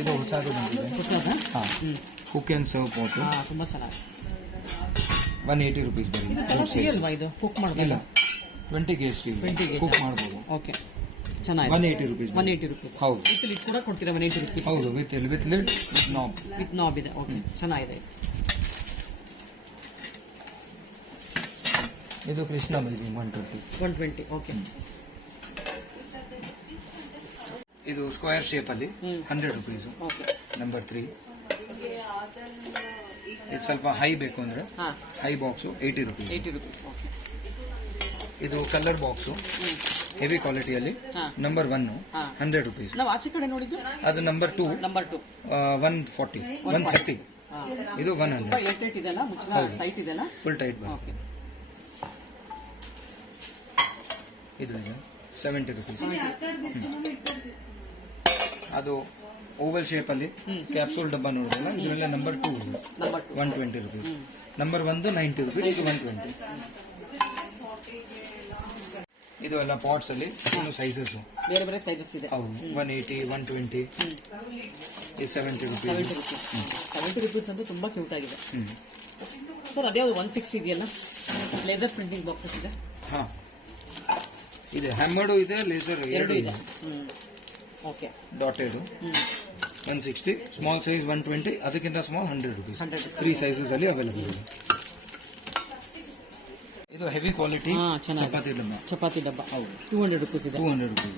ಇದು ಹೊಸದು ಬಂದಿದೆ. ಹೊಸದಾ? ಹಾಂ, ಕುಕ್ ಆ್ಯಂಡ್ ಸರ್ವ್ ಪಾಟ್, ತುಂಬ ಚೆನ್ನಾಗಿದೆ. 180 ರುಪೀಸ್ ಬರೀ. ದೊಡ್ಡ ಸೈಜ್ ಅಲ್ವಾ ಇದು? ಕುಕ್ ಇಲ್ಲ, ಮಾಡಲ್ಲ? 20 kg ಸ್ಟೀಲ್, 20 kg ಕುಕ್ ಮಾಡ್ಬೋದು. ಓಕೆ, ಚೆನ್ನಾಗಿದೆ. 180 ರುಪೀಸ್. 180 ರುಪೀಸ್. ಹೌದು, ವಿತ್ ಲಿಡ್ ಕೂಡ ಕೊಡ್ತೀರಾ? 180 ರುಪೀಸ್. ಹೌದು, with lid, with knob. With knob ಇದೆ. ಓಕೆ, ಚೆನ್ನಾಗಿದೆ. ಇದು ಕೃಷ್ಣ ಬಲ್ಜಿಂಗ್ 120. 120. ಓಕೆ, ಇದು ಸ್ಕ್ವೇರ್ ಶೇಪ್ ಅಲ್ಲಿ 100 ರುಪೀಸ್. Okay, number 3. ಇದು ಸ್ವಲ್ಪ ಹೈ ಬೇಕು ಅಂದ್ರೆ ಹಾಂ, high box 80 rupees. 80 rupees. Okay, ಇದು ಕಲರ್ ಬಾಕ್ಸು ಹೆವಿ ಕ್ವಾಲಿಟಿಯಲ್ಲಿ ಹಾಂ, ನಂಬರ್ 1, ಹಾಂ. 100 ರುಪೀಸ್. ನಾವು ಆಚೆ ಕಡೆ ನೋಡಿದ್ದು ಅದು ನಂಬರ್ 2, ನಂಬರ್ 2, 140, 130. ಇದು 100. ಟೈಟ್ ಇದೆಲ್ಲ, ಮುಚ್ಚಳ ಟೈಟ್ ಇದೆಲ್ಲ. ಫುಲ್ ಟೈಟ್ ಬರುತ್ತೆ. ಓಕೆ, ಇದು 70 ರುಪೀಸ್. ಅದು ಓವಲ್ ಶೇಪ್ ಅಲ್ಲಿ ಕ್ಯಾಪ್ಸೂಲ್ ಡಬ್ಬ ನೋಡಿದ್ರಲ್ಲ, ಇದರಲ್ಲಿ number 2, number 2, 120 rupees. Number 1 90 rupees, ಇದು 120. ಇದು ಎಲ್ಲ ಪಾಟ್ಸ್ ಅಲ್ಲಿ ಇನ್ನು ಸೈಜಸ್ ಬೇರೆ ಬೇರೆ ಸೈಜಸ್ ಇದೆ. ಹೌದು, 180, 120, ಇದು 70 ರುಪೀಸ್. 70 ರುಪೀಸ್. 70 ರುಪೀಸ್ ಅಂತೂ ತುಂಬಾ ಕ್ಯೂಟ್ ಆಗಿದೆ. ಸರ್ ಅದ್ಯಾವುದು 160 ಇದೆಯಲ್ಲ, ಲೇಸರ್ ಪ್ರಿಂಟಿಂಗ್ ಬಾಕ್ಸಸ್ ಇದೆ. ಹಾಂ, ಇದೆ ಹ್ಯಾಮರ್ಡು ಇದೆ, ಲೇಸರ್ ಎರಡು ಇದೆ. ಓಕೆ, ಡಾಟೆಡ್ 160, ಸ್ಮಾಲ್ ಸೈಜ್ 120, ಅದಕ್ಕಿಂತ ಸ್ಮಾಲ್ 100 ರುಪೀಸ್. 100 ರುಪೀಸ್. 3 ಸೈಜಸ್ ಅಲ್ಲಿ ಅವೈಲೇಬಲ್ ಇದೆ. ಇದು ಹೆವಿ ಕ್ವಾಲಿಟಿ ಚಪಾತಿ ಡಬ್ಬ. ಚಪಾತಿ ಡಬ್ಬ. ಹೌದು, 200 ರುಪೀಸ್ ಇದೆ. 200 ರುಪೀಸ್.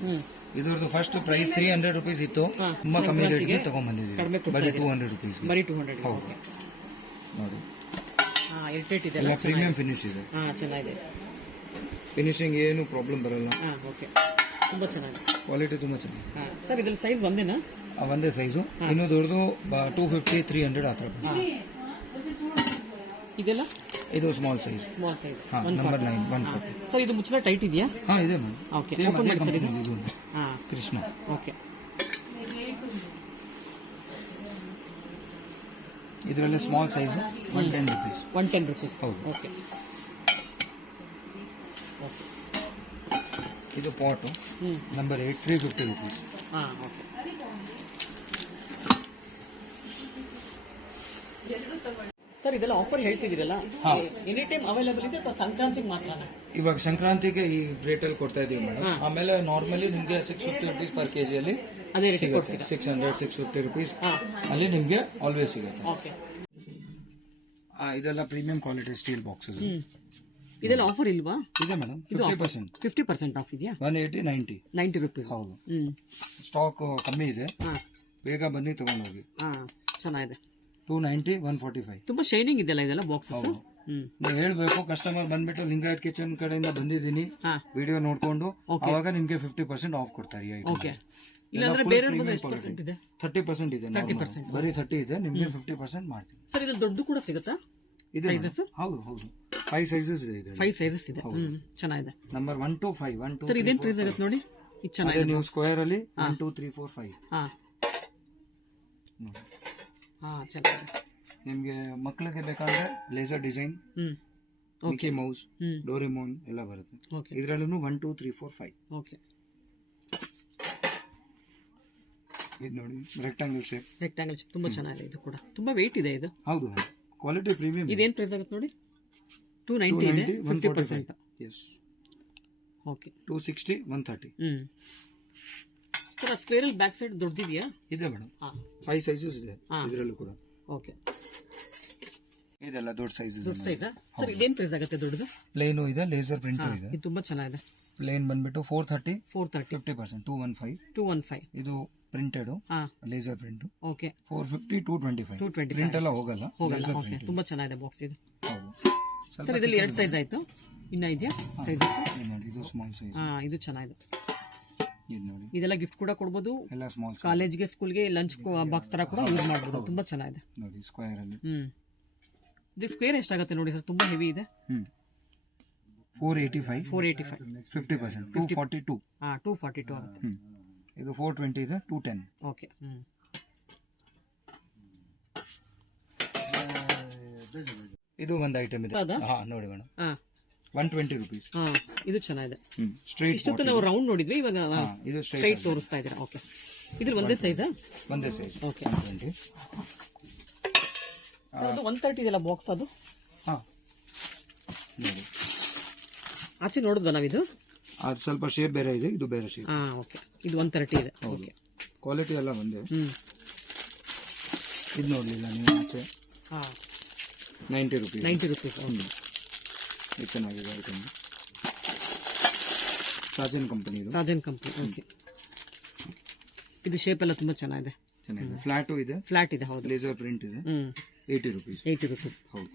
ಇದರದ್ದು ಫಸ್ಟ್ ಪ್ರೈಸ್ 300 ರುಪೀಸ್ ಇತ್ತು, ತುಂಬಾ ಕಮ್ಮಿ ರೇಟ್ಗೆ ಕಡಿಮೆ ತಗೊಂಡ್ಬಂದಿದ್ದೀವಿ. ಬರೀ 200 ರುಪೀಸ್. ಬರೀ 200. ಹೌದು, ನೋಡಿ, ಇರಿಟೇಟ್ ಇದೆ, ಎಲ್ಲ ಪ್ರೀಮಿಯಂ ಫಿನಿಶ್ ಇದೆ. ಚೆನ್ನಾಗಿದೆ. ಫಿನಿಶಿಂಗ್ ಏನು ಪ್ರಾಬ್ಲಮ್ ಬರಲ್ಲ. ಓಕೆ, ತುಂಬಾ ಚೆನ್ನಾಗಿದೆ. ಕ್ವಾಲಿಟಿ ತುಂಬಾ ಚೆನ್ನಾಗಿದೆ. ಸರ್ ಇದ್ರಲ್ಲಿ ಸೈಜ್ ಒಂದೇನಾ? ಒಂದೇ ಸೈಜು. ಇನ್ನು ದೊಡ್ಡದು 250, 300 ಆ ಥರ. ಇದೆಲ್ಲ ಇದು small size. Small size. Number 9, 140. Sir ಇದು ಮುಚ್ಚಳ ಟೈಟ್ ಇದೆಯಾ? ಹಾಂ, ಇದೆ ಮ್ಯಾಮ್. ಓಕೆ, Same ಓಪನ್ ಅದೇ ಮಾಡಿ ಸರ್ ಇದು. company ಇದು ಹಾಂ, ಕೃಷ್ಣ. ಓಕೆ. ಇದರಲ್ಲಿ ಸ್ಮಾಲ್ ಸೈಜ್ 110 ರುಪೀಸ್. 110 ರುಪೀಸ್. ಹೌದು. ಓಕೆ, ಇದು ಪಾಟು ನಂಬರ್ 8, 350 ರುಪೀಸ್. ಓಕೆ. ಸರ್ ಇದೆಲ್ಲ ಆಫರ್ ಹೇಳ್ತಿದ್ದೀರಲ್ಲ, ಎನಿ ಟೈಮ್ ಅವೈಲೇಬಲ್ ಇದೆ ಅಥವಾ ಸಂಕ್ರಾಂತಿಗೆ ಮಾತ್ರನಾ? ಇವಾಗ ಸಂಕ್ರಾಂತಿಗೆ ಈ ರೇಟಲ್ಲಿ ಕೊಡ್ತಾ ಇದೀವಿ ಮೇಡಮ್. ಆಮೇಲೆ ನಾರ್ಮಲಿ ನಿಮಗೆ 650 ರುಪೀಸ್ ಪರ್ ಕೆಜಿ ಅಲ್ಲಿ ಅದೇ ರೇಟ್ ಸಿಗುತ್ತೆ. 600, 650 ರುಪೀಸ್ ಅಲ್ಲಿ ನಿಮಗೆ ಆಲ್ವೇಸ್ ಸಿಗುತ್ತೆ. ಓಕೆ. ಇದೆಲ್ಲ ಪ್ರೀಮಿಯಂ ಕ್ವಾಲಿಟಿ ಸ್ಟೀಲ್ ಬಾಕ್ಸಸ್. ಇದೆಲ್ಲ ಆಫರ್ ಇಲ್ವಾ? ಇದೆ ಮೇಡಮ್, 50% ಆಫ್ ಇದೆಯಾ? 180, 90 ರುಪೀಸ್. ಹೌದು, ಸ್ಟಾಕ್ ಕಮ್ಮಿ ಇದೆ, ಬೇಗ ಬನ್ನಿ ತಗೊಂಡೋಗಿ. ಚೆನ್ನಾಗಿದೆ. 290, 145. ತುಂಬಾ ಶೈನಿಂಗ್ ಇದೆಲ್ಲ ಇದೆಲ್ಲ ಬಾಕ್ಸಸ್. ನೀವು ಹೇಳ್ಬೇಕು ಕಸ್ಟಮರ್ ಬಂದ್ಬಿಟ್ಟು ಲಿಂಗಾಯತ್ ಕಿಚನ್ ಕಡೆಯಿಂದ ಬಂದಿದ್ದೀನಿ ವಿಡಿಯೋ ನೋಡ್ಕೊಂಡು ಅವಾಗ ನಿಮ್ಗೆ 50% ಆಫ್ ಕೊಡ್ತಾರೆ ಈ ಐಟಮ್. ಓಕೆ. ಇಲ್ಲಾಂದ್ರೆ ಬೇರೆ ಎಷ್ಟು ಪರ್ಸೆಂಟ್ ಇದೆ? 30% ಇದೆ. 30% ಬರೀ 30 ಇದೆ, ನಿಮ್ಗೆ 50% ಮಾಡ್ತೀನಿ. ಸರ್ ಇದ್ರಲ್ಲಿ ದೊಡ್ಡದು ಕೂಡ ಸಿಗುತ್ತಾ? ಸೈಜಸ್? ಹೌದು ಹೌದು, 5 ಸೈಜಸ್ ಇದೆ ಇದರಲ್ಲಿ. 5 ಸೈಜಸ್ ಇದೆ. ಚೆನ್ನಾಗಿದೆ. Number 1 to 5. 1 2 ಸರ್ ಇದೇನ್ ಪ್ರೈಸ್ ಆಗುತ್ತೆ ನೋಡಿ? ಇದು ಚೆನ್ನಾಗಿದೆ. ನೀವು ಸ್ಕ್ವೇರ್ ಅಲ್ಲಿ 1 2 3 4 5. ಚೆನ್ನಾಗಿದೆ. ನಿಮ್ಗೆ ಮಕ್ಕಳಿಗೆ ಬೇಕಾದ್ರೆ laser design, Mickey Mouse, Doraemon ಎಲ್ಲ ಬರುತ್ತೆ. ಇದರಲ್ಲೂ 1 2 3 4 5. ಓಕೆ. ಇದು ನೋಡಿ ರೆಕ್ಟಾಂಗಲ್ ಶೇಪ್. ರೆಕ್ಟಾಂಗಲ್ ಶೇಪ್ ತುಂಬಾ ಚೆನ್ನಾಗಿದೆ. ಇದು ಕೂಡ ತುಂಬಾ ವೆಯ್ಟ್ ಇದೆ. ಇದು ಹೌದು, ಕ್ವಾಲಿಟಿ ಪ್ರೀಮಿಯಂ. ಇದೇನ್ ಪ್ರೈಸ್ ಆಗುತ್ತೆ ನೋಡಿ? 290 ಇದೆ, 50%. ಎಸ್. ಓಕೆ. 260 130. ಸರ್ ಸ್ಕ್ವೇರ್ ಅಲ್ಲಿ ಬ್ಯಾಕ್ ಸೈಡ್ ದೊಡ್ಡದಿದೆಯಾ? ಇದೆ ಮೇಡಮ್. 5 ಸೈಜಸ್ ಇದೆ ಇದರಲ್ಲೂ ಕೂಡ. ಓಕೆ. ಇದೆಲ್ಲ ದೊಡ್ಡ ಸೈಜ್. ದೊಡ್ಡ ಸೈಜ್. ಸರ್ ಇದೇನ್ ಪ್ರೈಸ್ ಆಗುತ್ತೆ ದೊಡ್ಡದು? ಪ್ಲೇನು ಇದೆ, ಲೇಸರ್ ಪ್ರಿಂಟ್ ಇದೆ. ಇದು ತುಂಬಾ ಚೆನ್ನಾಗಿದೆ. ಪ್ಲೇನ್ ಬಂದ್ಬಿಟ್ಟು 430. 430 50%. 215. 215. ಇದು printed laser print. Okay. 450 225. 225. Print ಎಲ್ಲ ಹೋಗಲ್ಲ. ಓಕೆ. ತುಂಬಾ ಚೆನ್ನಾಗಿದೆ ಬಾಕ್ಸ್ ಇದು. ಹೌದು ಸರ್ ಇದರಲ್ಲಿ 2 ಸೈಜ್ ಆಯ್ತು. ಇನ್ನ ಇದೆಯಾ ಸೈಜಸ್? ನೋಡಿ ಇದು ಸ್ಮಾಲ್ ಸೈಜ್. ಇದು ಚೆನ್ನಾಗಿದೆ. ಇದು ನೋಡಿ, ಇದೆಲ್ಲ ಗಿಫ್ಟ್ ಕೂಡ ಕೊಡಬಹುದು. ಎಲ್ಲ ಸ್ಮಾಲ್ ಕಾಲೇಜ್ಗೆ, ಸ್ಕೂಲ್ಗೆ ಲಂಚ್ ಬಾಕ್ಸ್ ತರ ಕೂಡ ಯೂಸ್ ಮಾಡಬಹುದು. ತುಂಬಾ ಚೆನ್ನಾಗಿದೆ ನೋಡಿ ಸ್ಕ್ವೇರ್ ಅಲ್ಲಿ. ಇದು ಸ್ಕ್ವೇರ್ ಎಷ್ಟಾಗುತ್ತೆ ನೋಡಿ ಸರ್? ತುಂಬಾ ಹೆವಿ ಇದೆ. 485. 50%. 242. 242 ಆಗುತ್ತೆ. ಇದು 420 ಇದೆ. 210. ಓಕೆ. ಇದು ಒಂದು ಐಟಮ್ ಇದೆ. ನೋಡಿ ಮೇಡಮ್, 120 rupees. ಇದು ಚೆನ್ನಾಗಿದೆ. ಸ್ಟ್ರೈಟ್. ಇಷ್ಟೊತ್ತು ನಾವು ರೌಂಡ್ ನೋಡಿದ್ವಿ, ಇವಾಗ ಇದು ಸ್ಟ್ರೈಟ್ ತೋರಿಸ್ತಾ ಇದ್ದೀರಾ. ಓಕೆ. ಇದ್ರ ಒಂದೇ ಸೈಜಾ? ಒಂದೇ ಸೈಜ್. ಓಕೆ. ಅದು 130 ಇದೆಲ್ಲ ಬಾಕ್ಸ್. ಅದು ನೋಡಿ, ಆಚೆ ನೋಡಿದ್ವಾ ನಾವಿದು? ಅದು ಸ್ವಲ್ಪ ಶೇಪ್ ಬೇರೆ ಇದೆ, ಇದು ಬೇರೆ ಶೇಪ್. ಓಕೆ. ಇದು 130 ಇದೆ. ಓಕೆ. ಕ್ವಾಲಿಟಿ ಎಲ್ಲ ಒಂದೇ. ಇದು ನೋಡ್ಲಿಲ್ಲ ನೀವು ಆಚೆ? 90 rupees. 90 rupees. ಇದು ಚೆನ್ನಾಗಿದೆ item. Sajan company. Sajan company. Okay. ಇದು ಶೇಪ್ ಎಲ್ಲ ತುಂಬಾ ಚೆನ್ನಾಗಿದೆ. ಫ್ಲಾಟ್ ಇದೆ. ಫ್ಲಾಟ್ ಇದೆ. ಹೌದು. ಲೇಸರ್ ಪ್ರಿಂಟ್ ಇದೆ. 80 rupees. 80 rupees. ಹೌದು.